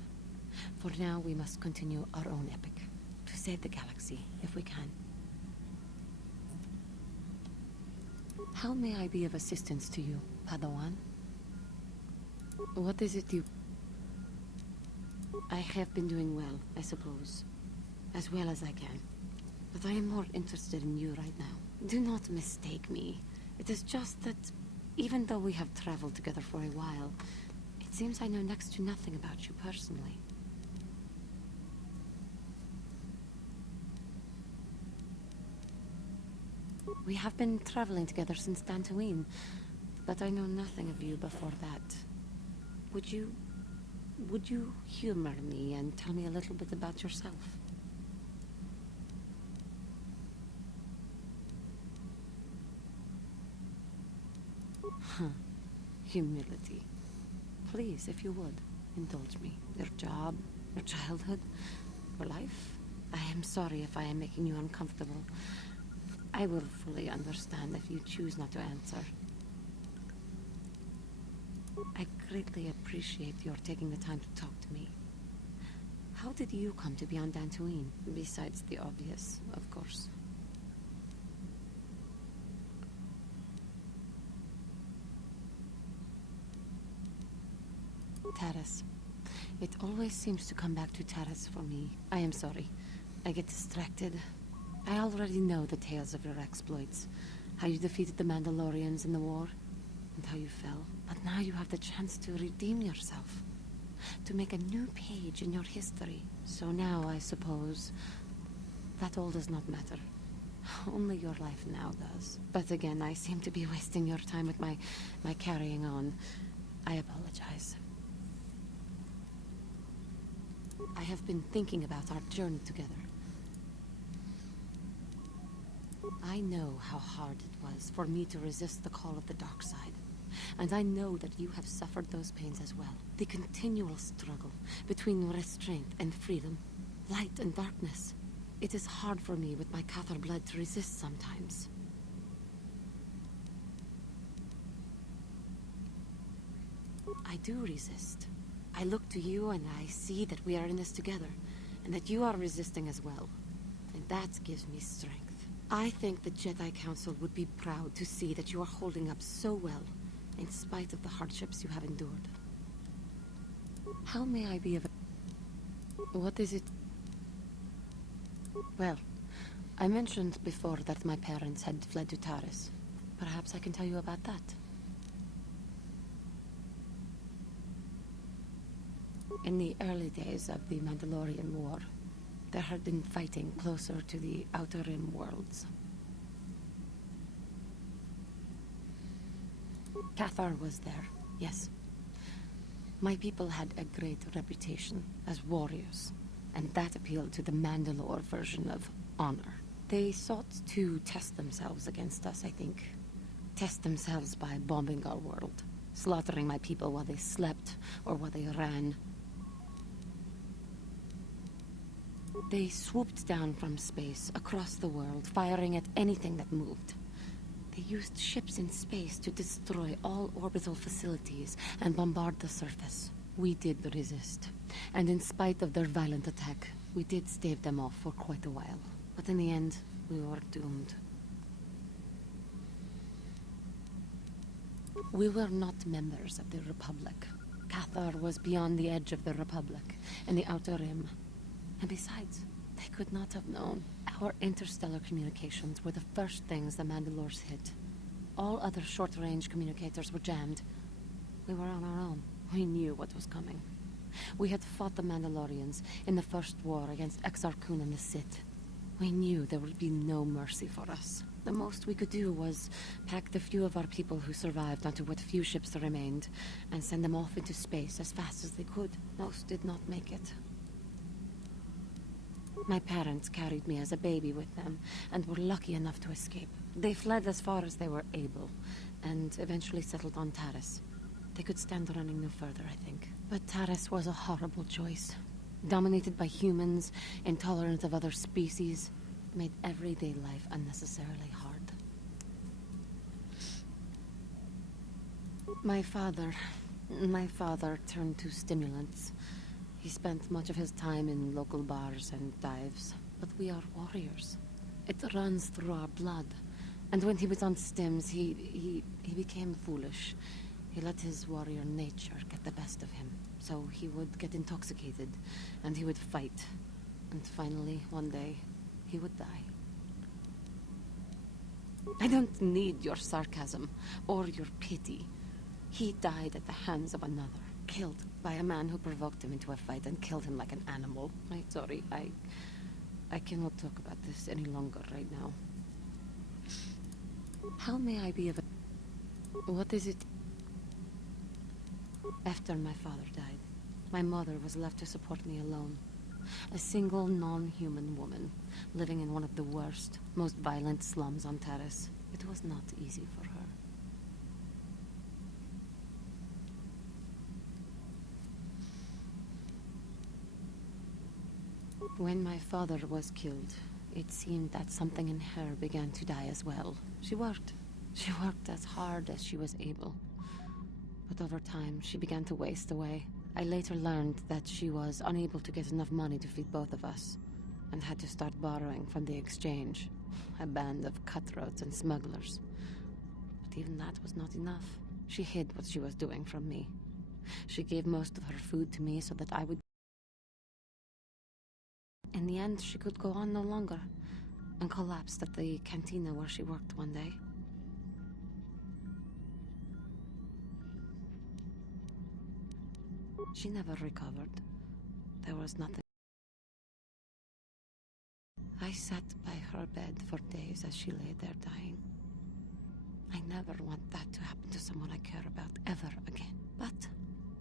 For now, we must continue our own epic, to save the galaxy, if we can. How may I be of assistance to you, Padawan? What is it you... I have been doing well, I suppose. As well as I can. But I am more interested in you right now. Do not mistake me. It is just that, even though we have traveled together for a while, it seems I know next to nothing about you personally. We have been traveling together since Dantooine, but I know nothing of you before that. Would you humor me and tell me a little bit about yourself? Huh. Humility. Please, if you would, indulge me. Your job, your childhood, your life. I am sorry if I am making you uncomfortable. I will fully understand if you choose not to answer. I greatly appreciate your taking the time to talk to me. How did you come to be on Dantooine, besides the obvious, of course? Taris. It always seems to come back to Taris for me. I am sorry. I get distracted. I already know the tales of your exploits. How you defeated the Mandalorians in the war, and how you fell. But now you have the chance to redeem yourself. To make a new page in your history. So now, I suppose, that all does not matter. Only your life now does. But again, I seem to be wasting your time with my carrying on. I apologize. I have been thinking about our journey together. I know how hard it was for me to resist the call of the dark side. And I know that you have suffered those pains as well. The continual struggle between restraint and freedom, light and darkness. It is hard for me with my Kotor blood to resist sometimes. I do resist. I look to you and I see that we are in this together, and that you are resisting as well. And that gives me strength. I think the Jedi Council would be proud to see that you are holding up so well, in spite of the hardships you have endured. How may I be of... What is it? Well, I mentioned before that my parents had fled to Taris. Perhaps I can tell you about that. In the early days of the Mandalorian War, there had been fighting closer to the Outer Rim worlds. Kotor was there, yes. My people had a great reputation as warriors, and that appealed to the Mandalore version of honor. They sought to test themselves against us, I think. Test themselves by bombing our world, slaughtering my people while they slept or while they ran. They swooped down from space, across the world, firing at anything that moved. They used ships in space to destroy all orbital facilities and bombard the surface. We did resist. And in spite of their violent attack, we did stave them off for quite a while. But in the end, we were doomed. We were not members of the Republic. Kotor was beyond the edge of the Republic, in the Outer Rim. And besides, they could not have known. Our interstellar communications were the first things the Mandalores hit. All other short-range communicators were jammed. We were on our own. We knew what was coming. We had fought the Mandalorians in the first war against Exar Kun and the Sith. We knew there would be no mercy for us. The most we could do was pack the few of our people who survived onto what few ships remained and send them off into space as fast as they could. Most did not make it. My parents carried me as a baby with them, and were lucky enough to escape. They fled as far as they were able, and eventually settled on Taris. They could stand running no further, I think. But Taris was a horrible choice. Dominated by humans, intolerant of other species, made everyday life unnecessarily hard. My father turned to stimulants. He spent much of his time in local bars and dives. But we are warriors. It runs through our blood. And when he was on stims, he became foolish. He let his warrior nature get the best of him. So he would get intoxicated, and he would fight. And finally, one day, he would die. I don't need your sarcasm, or your pity. He died at the hands of another. Killed by a man who provoked him into a fight and killed him like an animal. Sorry, I cannot talk about this any longer right now. How may I be of... What is it? After my father died, my mother was left to support me alone. A single non-human woman, living in one of the worst, most violent slums on Taris. It was not easy for her. When my father was killed, it seemed that something in her began to die as well. She worked. She worked as hard as she was able. But over time, she began to waste away. I later learned that she was unable to get enough money to feed both of us, and had to start borrowing from the exchange, a band of cutthroats and smugglers. But even that was not enough. She hid what she was doing from me. She gave most of her food to me so that I would... In the end, she could go on no longer, and collapsed at the cantina where she worked one day. She never recovered. There was nothing. I sat by her bed for days as she lay there dying. I never want that to happen to someone I care about ever again. But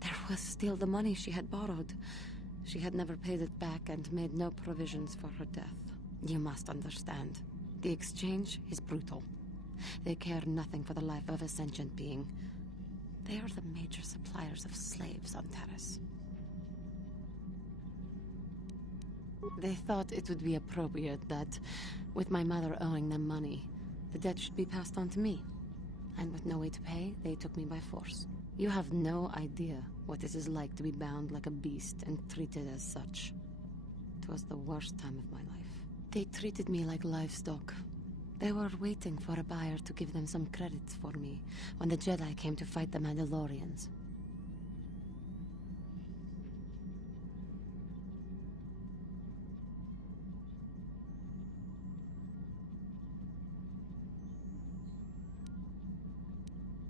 there was still the money she had borrowed. She had never paid it back and made no provisions for her death. You must understand. The exchange is brutal. They care nothing for the life of a sentient being. They are the major suppliers of slaves on Terrace. They thought it would be appropriate that, with my mother owing them money, the debt should be passed on to me. And with no way to pay, they took me by force. You have no idea what it is like to be bound like a beast and treated as such. It was the worst time of my life. They treated me like livestock. They were waiting for a buyer to give them some credits for me when the Jedi came to fight the Mandalorians.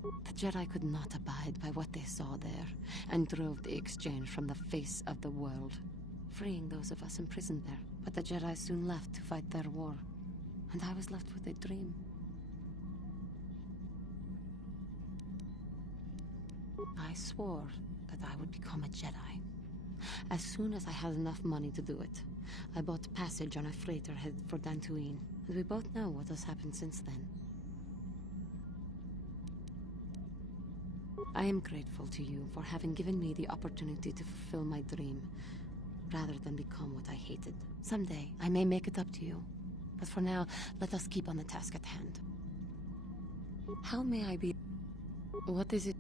The Jedi could not abide by what they saw there, and drove the exchange from the face of the world, freeing those of us imprisoned there. But the Jedi soon left to fight their war, and I was left with a dream. I swore that I would become a Jedi. As soon as I had enough money to do it, I bought passage on a freighter headed for Dantooine, and we both know what has happened since then. I am grateful to you for having given me the opportunity to fulfill my dream, rather than become what I hated. Someday, I may make it up to you, but for now, let us keep on the task at hand. How may I be... What is it?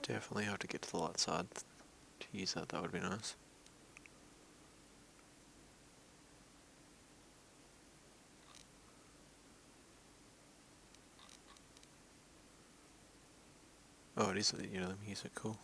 Definitely have to get to the light side to use that. That would be nice. Oh, it is, you know, the music, cool.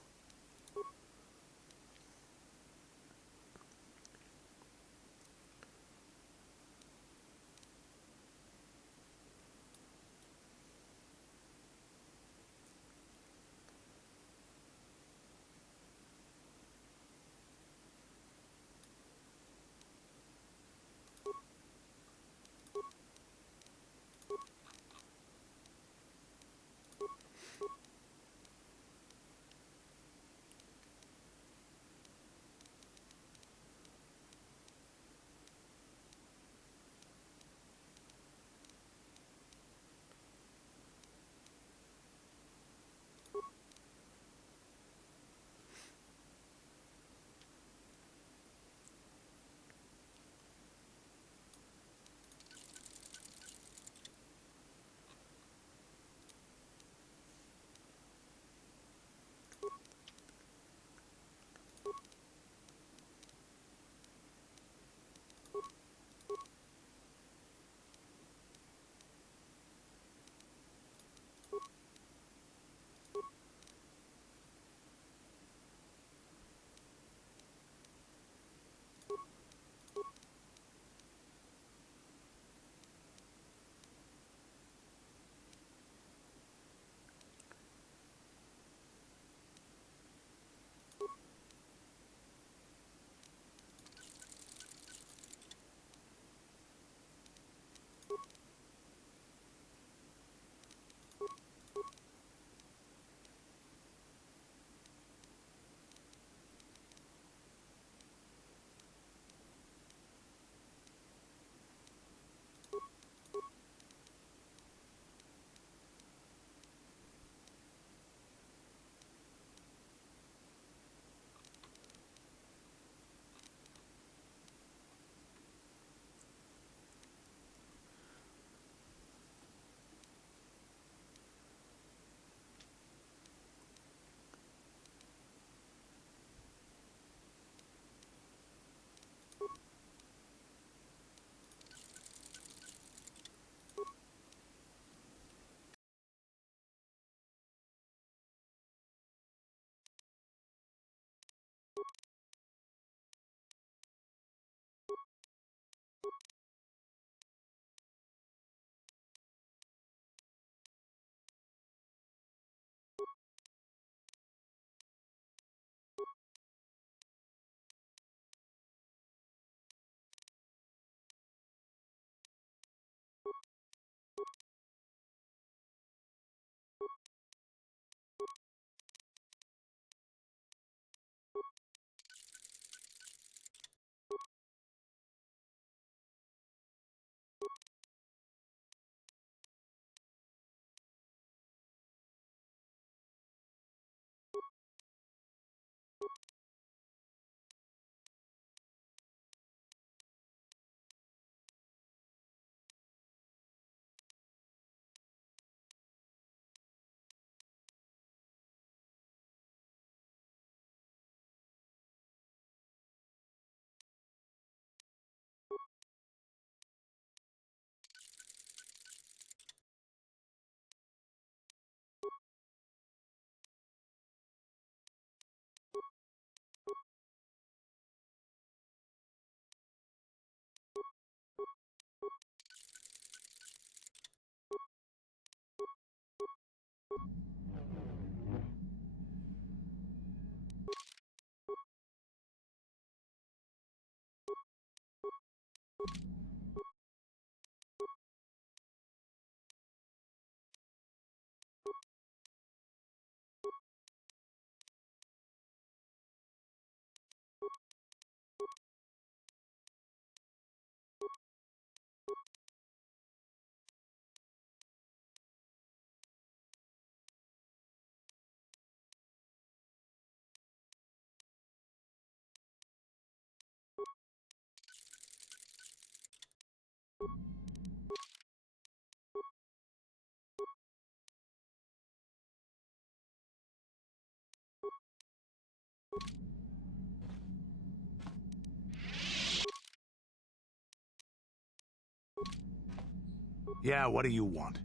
Yeah, what do you want?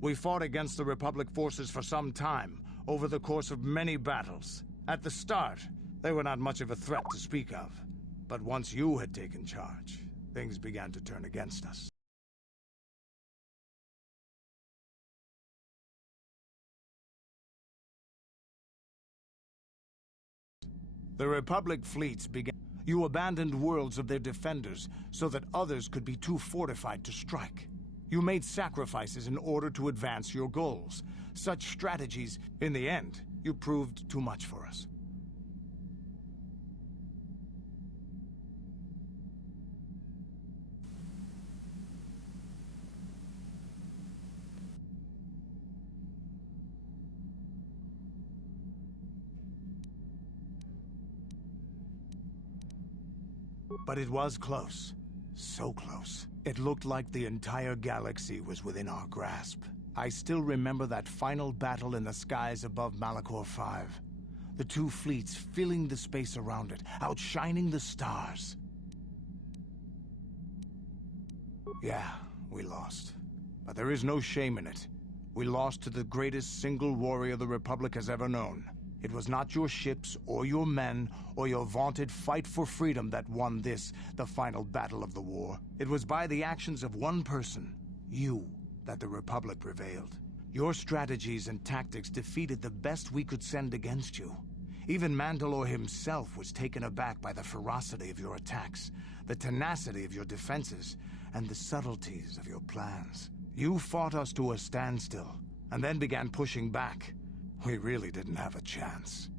We fought against the Republic forces for some time, over the course of many battles. At the start, they were not much of a threat to speak of. But once you had taken charge, things began to turn against us. The Republic fleets began... You abandoned worlds of their defenders so that others could be too fortified to strike. You made sacrifices in order to advance your goals. Such strategies, in the end, you proved too much for us. But it was close. So close. It looked like the entire galaxy was within our grasp. I still remember that final battle in the skies above Malachor 5. The two fleets filling the space around it, outshining the stars. Yeah, we lost. But there is no shame in it. We lost to the greatest single warrior the Republic has ever known. It was not your ships, or your men, or your vaunted fight for freedom that won this, the final battle of the war. It was by the actions of one person, you, that the Republic prevailed. Your strategies and tactics defeated the best we could send against you. Even Mandalore himself was taken aback by the ferocity of your attacks, the tenacity of your defenses, and the subtleties of your plans. You fought us to a standstill, and then began pushing back. We really didn't have a chance.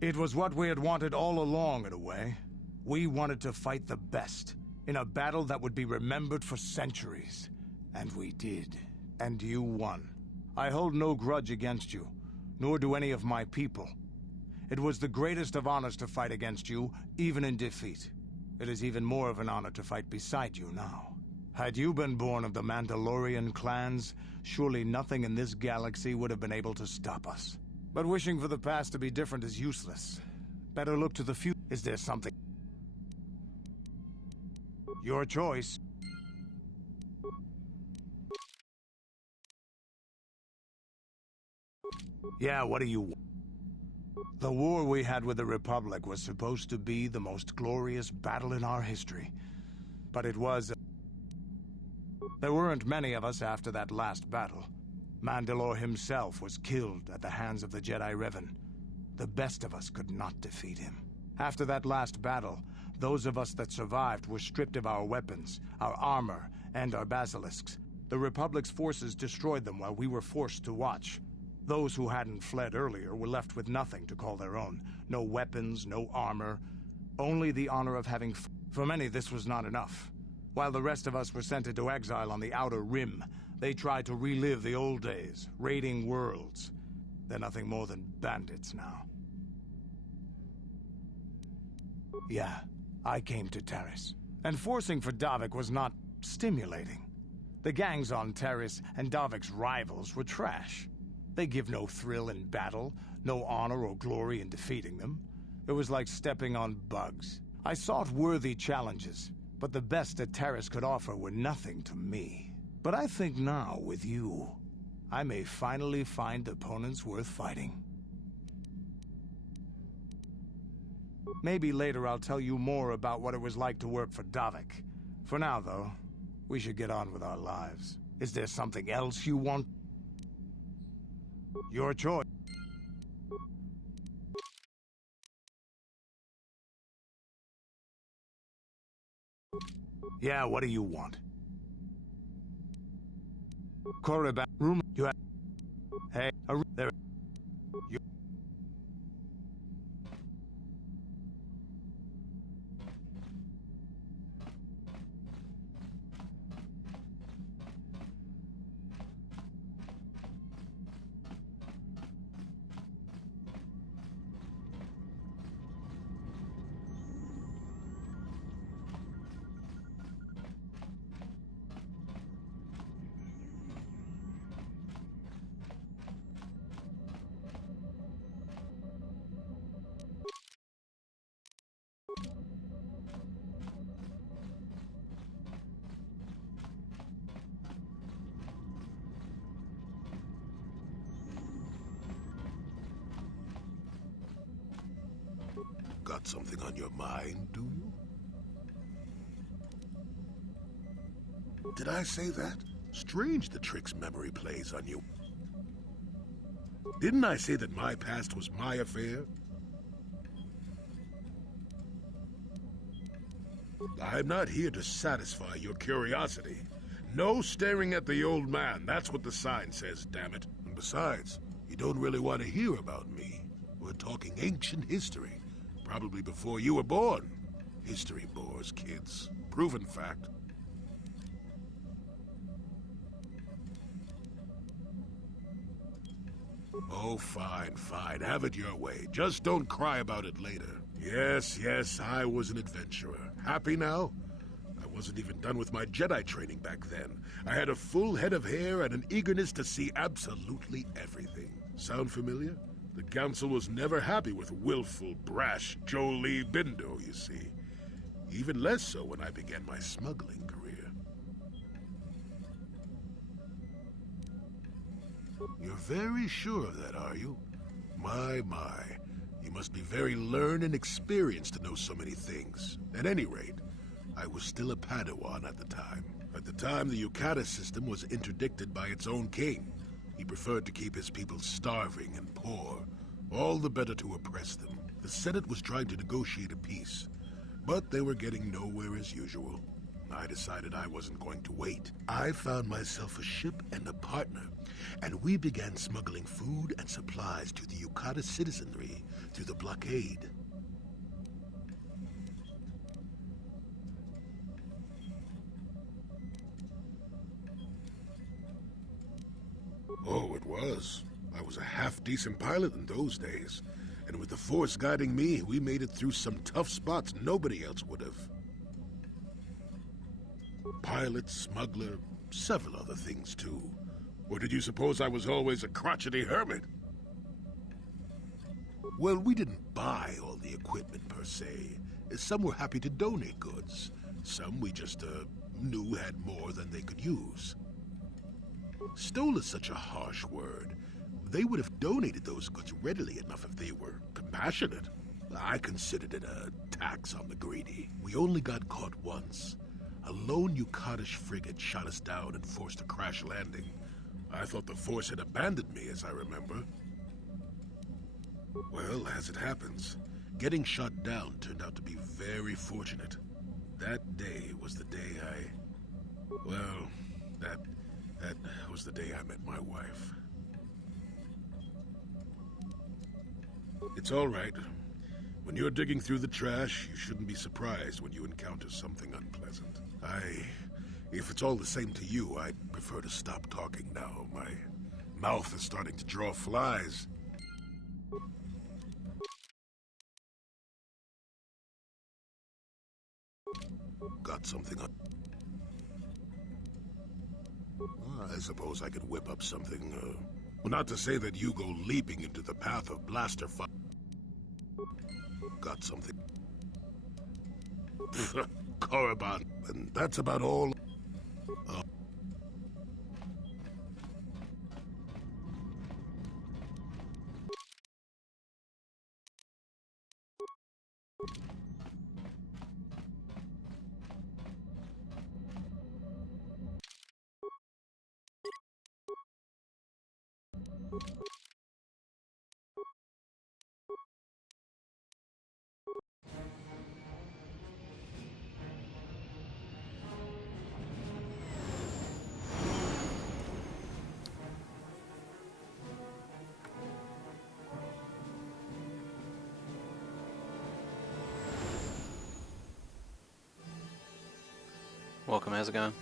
It was what we had wanted all along, in a way. We wanted to fight the best, in a battle that would be remembered for centuries. And we did. And you won. I hold no grudge against you, nor do any of my people. It was the greatest of honors to fight against you, even in defeat. It is even more of an honor to fight beside you now. Had you been born of the Mandalorian clans, surely nothing in this galaxy would have been able to stop us. But wishing for the past to be different is useless. Better look to the future. Is there something? Your choice. Yeah, what do you want? The war we had with the Republic was supposed to be the most glorious battle in our history. But it was... There weren't many of us after that last battle. Mandalore himself was killed at the hands of the Jedi Revan. The best of us could not defeat him. After that last battle, those of us that survived were stripped of our weapons, our armor, and our basilisks. The Republic's forces destroyed them while we were forced to watch. Those who hadn't fled earlier were left with nothing to call their own. No weapons, no armor. Only the honor of having... For many, this was not enough. While the rest of us were sent into exile on the Outer Rim, they tried to relive the old days, raiding worlds. They're nothing more than bandits now. Yeah, I came to Taris. And forcing for Davik was not stimulating. The gangs on Taris and Davik's rivals were trash. They give no thrill in battle, no honor or glory in defeating them. It was like stepping on bugs. I sought worthy challenges, but the best that Taris could offer were nothing to me. But I think now, with you, I may finally find opponents worth fighting. Maybe later I'll tell you more about what it was like to work for Davik. For now, though, we should get on with our lives. Is there something else you want? Your choice. Yeah, what do you want? Korriban room. You have... Hey, there. You... got something on your mind, do you? Did I say that? Strange the tricks memory plays on you. Didn't I say that my past was my affair? I'm not here to satisfy your curiosity. No staring at the old man. That's what the sign says, damn it. And besides, you don't really want to hear about me. We're talking ancient history. Probably before you were born. History bores kids. Proven fact. Oh, fine, fine. Have it your way. Just don't cry about it later. Yes, I was an adventurer. Happy now? I wasn't even done with my Jedi training back then. I had a full head of hair and an eagerness to see absolutely everything. Sound familiar? The Council was never happy with willful, brash Jolie Bindo, you see. Even less so when I began my smuggling career. You're very sure of that, are you? My. You must be very learned and experienced to know so many things. At any rate, I was still a Padawan at the time. At the time, the Yukata system was interdicted by its own king. He preferred to keep his people starving and poor, all the better to oppress them. The Senate was trying to negotiate a peace, but they were getting nowhere as usual. I decided I wasn't going to wait. I found myself a ship and a partner, and we began smuggling food and supplies to the Yukata citizenry through the blockade. Oh, it was. I was a half-decent pilot in those days, and with the Force guiding me, we made it through some tough spots nobody else would have. Pilot, smuggler, several other things too. Or did you suppose I was always a crotchety hermit? Well, we didn't buy all the equipment per se. Some were happy to donate goods. Some we just knew had more than they could use. Stole is such a harsh word. They would have donated those goods readily enough if they were compassionate. I considered it a tax on the greedy. We only got caught once. A lone Yukatish frigate shot us down and forced a crash landing. I thought the Force had abandoned me, as I remember. Well, as it happens, getting shot down turned out to be very fortunate. That day was the day well, that was the day I met my wife. It's all right. When you're digging through the trash, you shouldn't be surprised when you encounter something unpleasant. If it's all the same to you, I'd prefer to stop talking now. My mouth is starting to draw flies. Got something on... I suppose I could whip up something, well, not to say that you go leaping into the path of blaster fire. Got something. Korriban, and that's about all. Welcome, how's it going?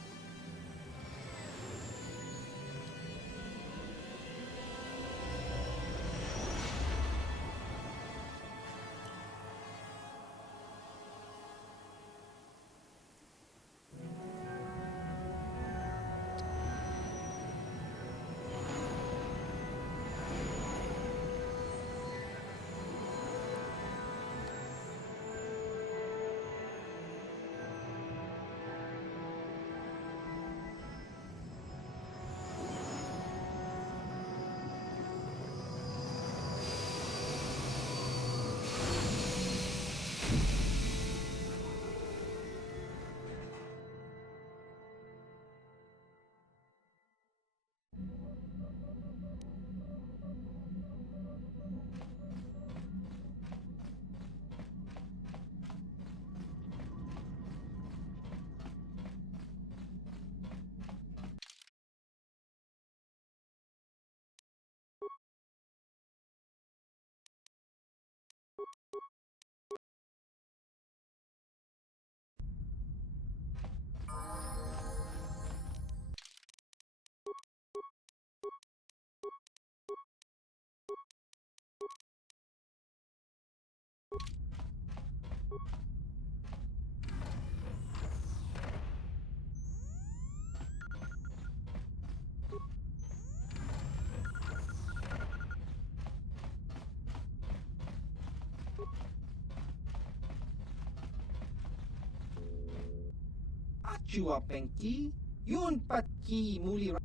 Achua Penki, Yun Patki Mulira.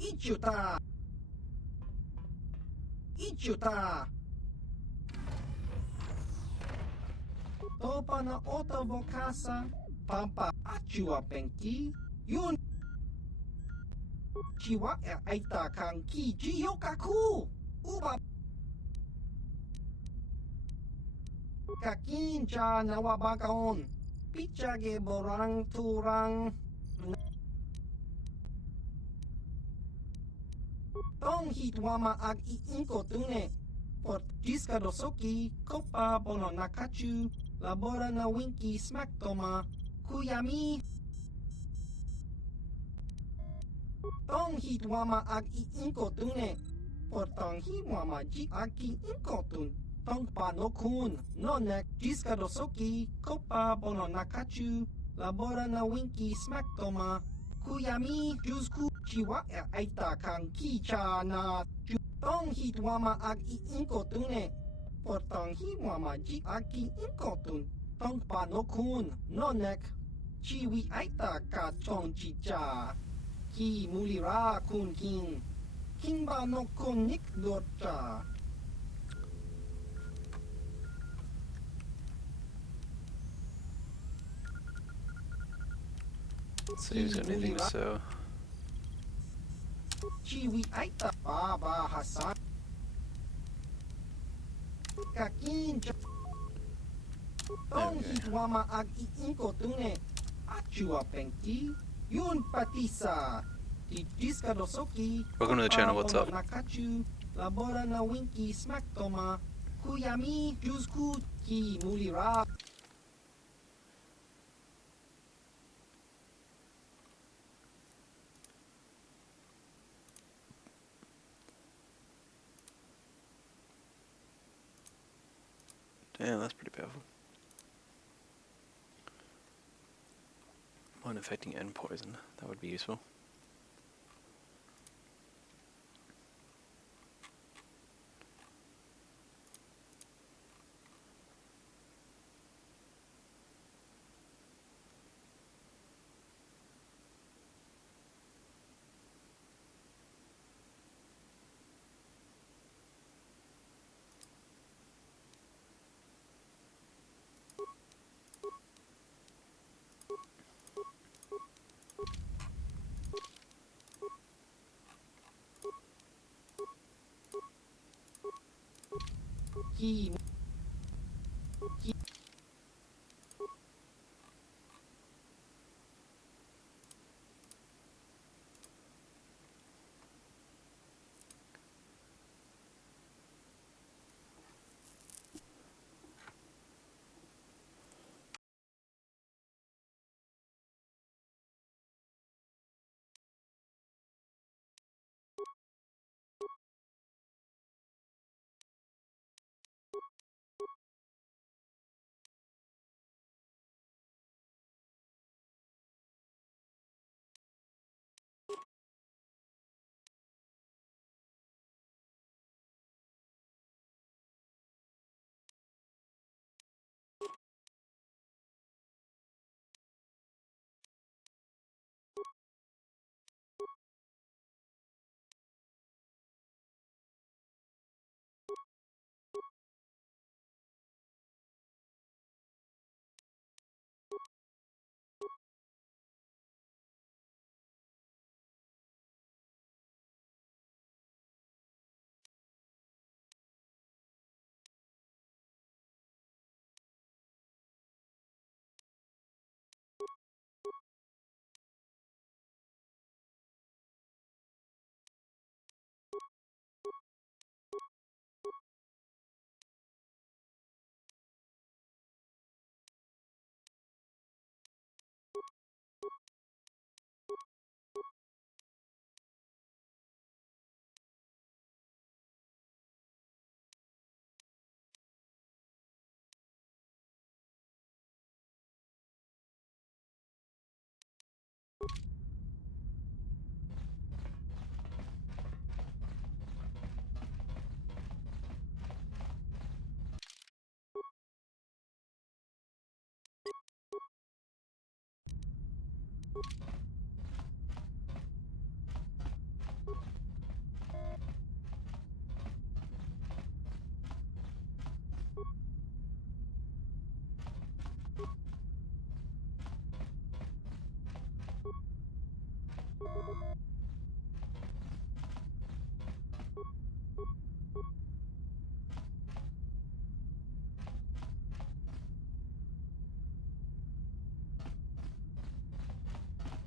Ichuta! Ichuta! Topa na ota vokasa, Pampa Achua Penki, Yun Chiwa Aita Kanki Jiyokaku! Uba Kakin cha nawabakaon. Pichage borang turang. Tong hitwama ag iinko tune. Port jiska dosoki, kopa bono nakachu. Labora na winki smaktoma. Kuyami. Tong hitwama ag iinko tune. Portong hitwama ji aki inko tun. Tong panokun, nonek, jiska dosoki, kopa bono nakachu, labora na winki smaktoma, kuyami, jusku, chiwa aita kang kicha na, tong hitwama ag iinko tune, portong hitwama ji aki inko tun, tong panokun, nonek, chiwi aita ka chong chicha, ki mulira kun king, kingba no kun nik dorcha. Let's see if there's anything, so... Chiwi Aita Baba Hassan Kakin Tong Hitwama Ag Iinko Tune Achua Penki Yun Patisa Tijiska Dosoki Welcome to the channel, what's up? Nakachu Labora na Winki Smaktoma Kuyami Jusku Ki Mulira. Damn, that's pretty powerful. Mind affecting and poison, that would be useful. Ki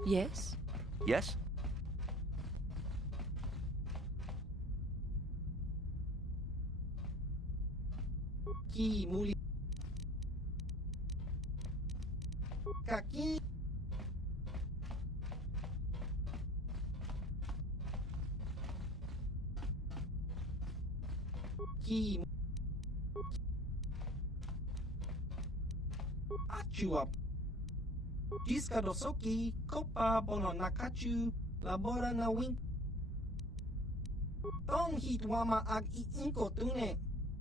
Yes? Yes? Ki muli. Kaki. Ki. Achua. Jiska dosoki. Kopa bono nakachu. Labora na wing. Tong hit wama ag I inko tune.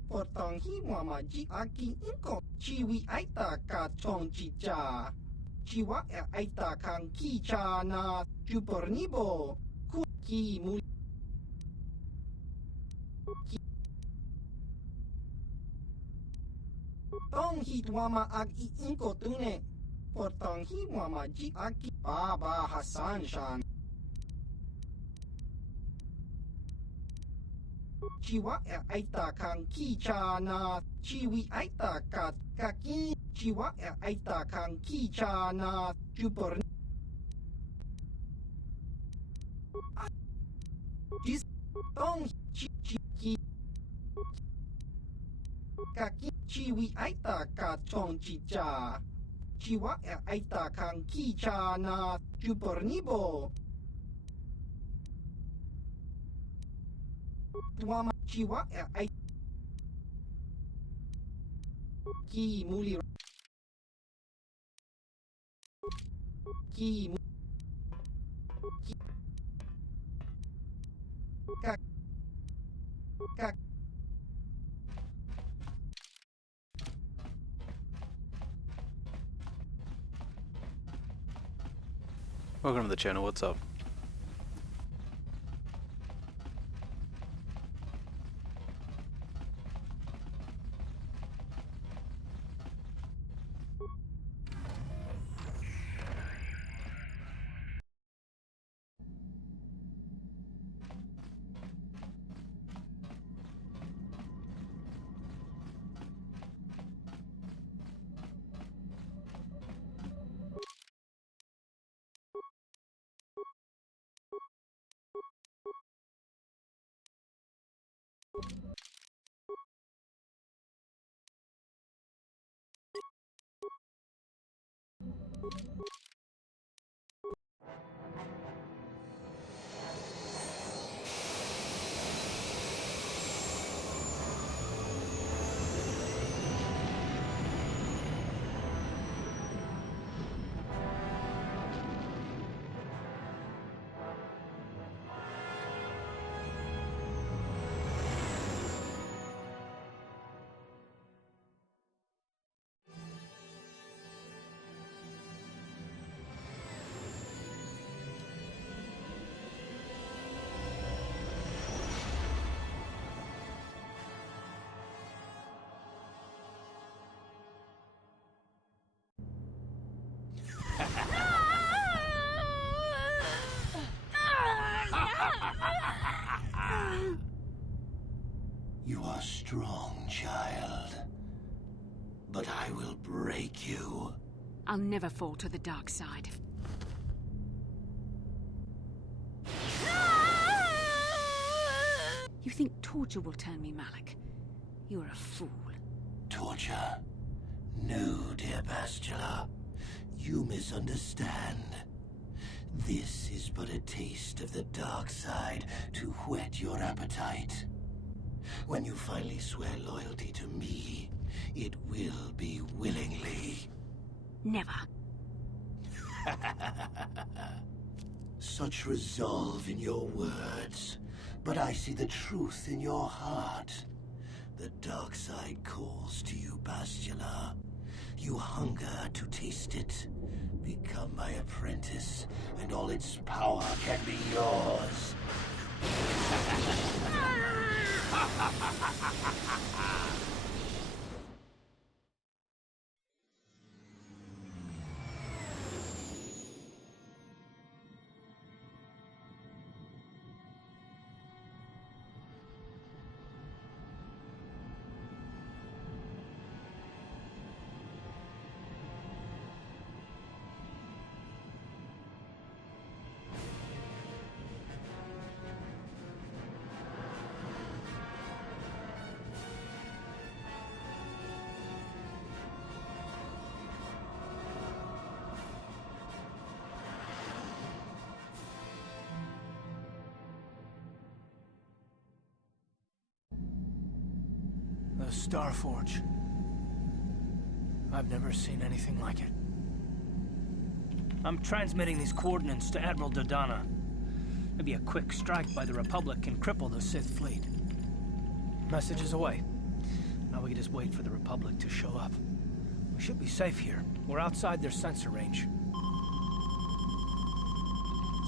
Portong hi wama ji aki inko. Chiwi aita ka chong chicha. Chiwa aita kang ki cha na chupornibo. Ki muli. Tong hit wama ag I inko tune. Portong hi wama ji aki. Baba Hassan Shan. Chiwa aita kang ki cha na chiwi aita ka kaki chiwa aita kang ki cha na chupor dis tong chi chi ki kaki chiwi aita ka chong chi cha chiwa aita kang ki cha na chupor nibo tuama chiwa aita ki muli ki kak kak Welcome to the channel, what's up? You are strong, child. But I will break you. I'll never fall to the dark side. You think torture will turn me, Malik? You're a fool. Torture? No, dear Bastila. You misunderstand. This is but a taste of the dark side to whet your appetite. When you finally swear loyalty to me, it will be willingly. Never. Such resolve in your words, but I see the truth in your heart. The dark side calls to you, Bastila. You hunger to taste it, Become my apprentice, and all its power can be yours. The Starforge. I've never seen anything like it. I'm transmitting these coordinates to Admiral Dodonna. Maybe a quick strike by the Republic can cripple the Sith fleet. Message is away. Now we can just wait for the Republic to show up. We should be safe here. We're outside their sensor range.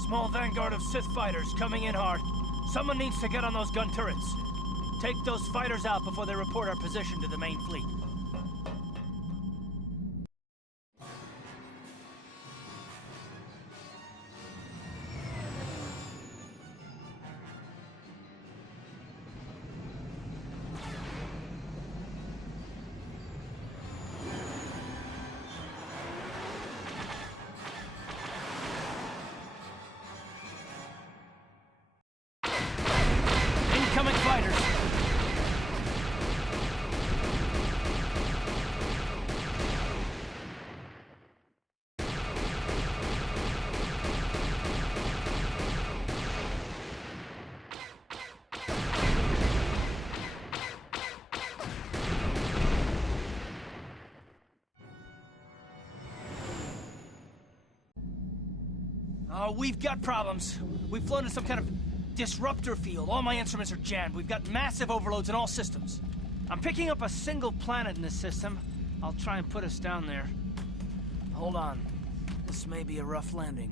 Small vanguard of Sith fighters coming in hard. Someone needs to get on those gun turrets. Take those fighters out before they report our position to the main fleet. Incoming fighters! Oh, we've got problems. We've flown in some kind of disruptor field. All my instruments are jammed. We've got massive overloads in all systems. I'm picking up a single planet in this system. I'll try and put us down there. Hold on. This may be a rough landing.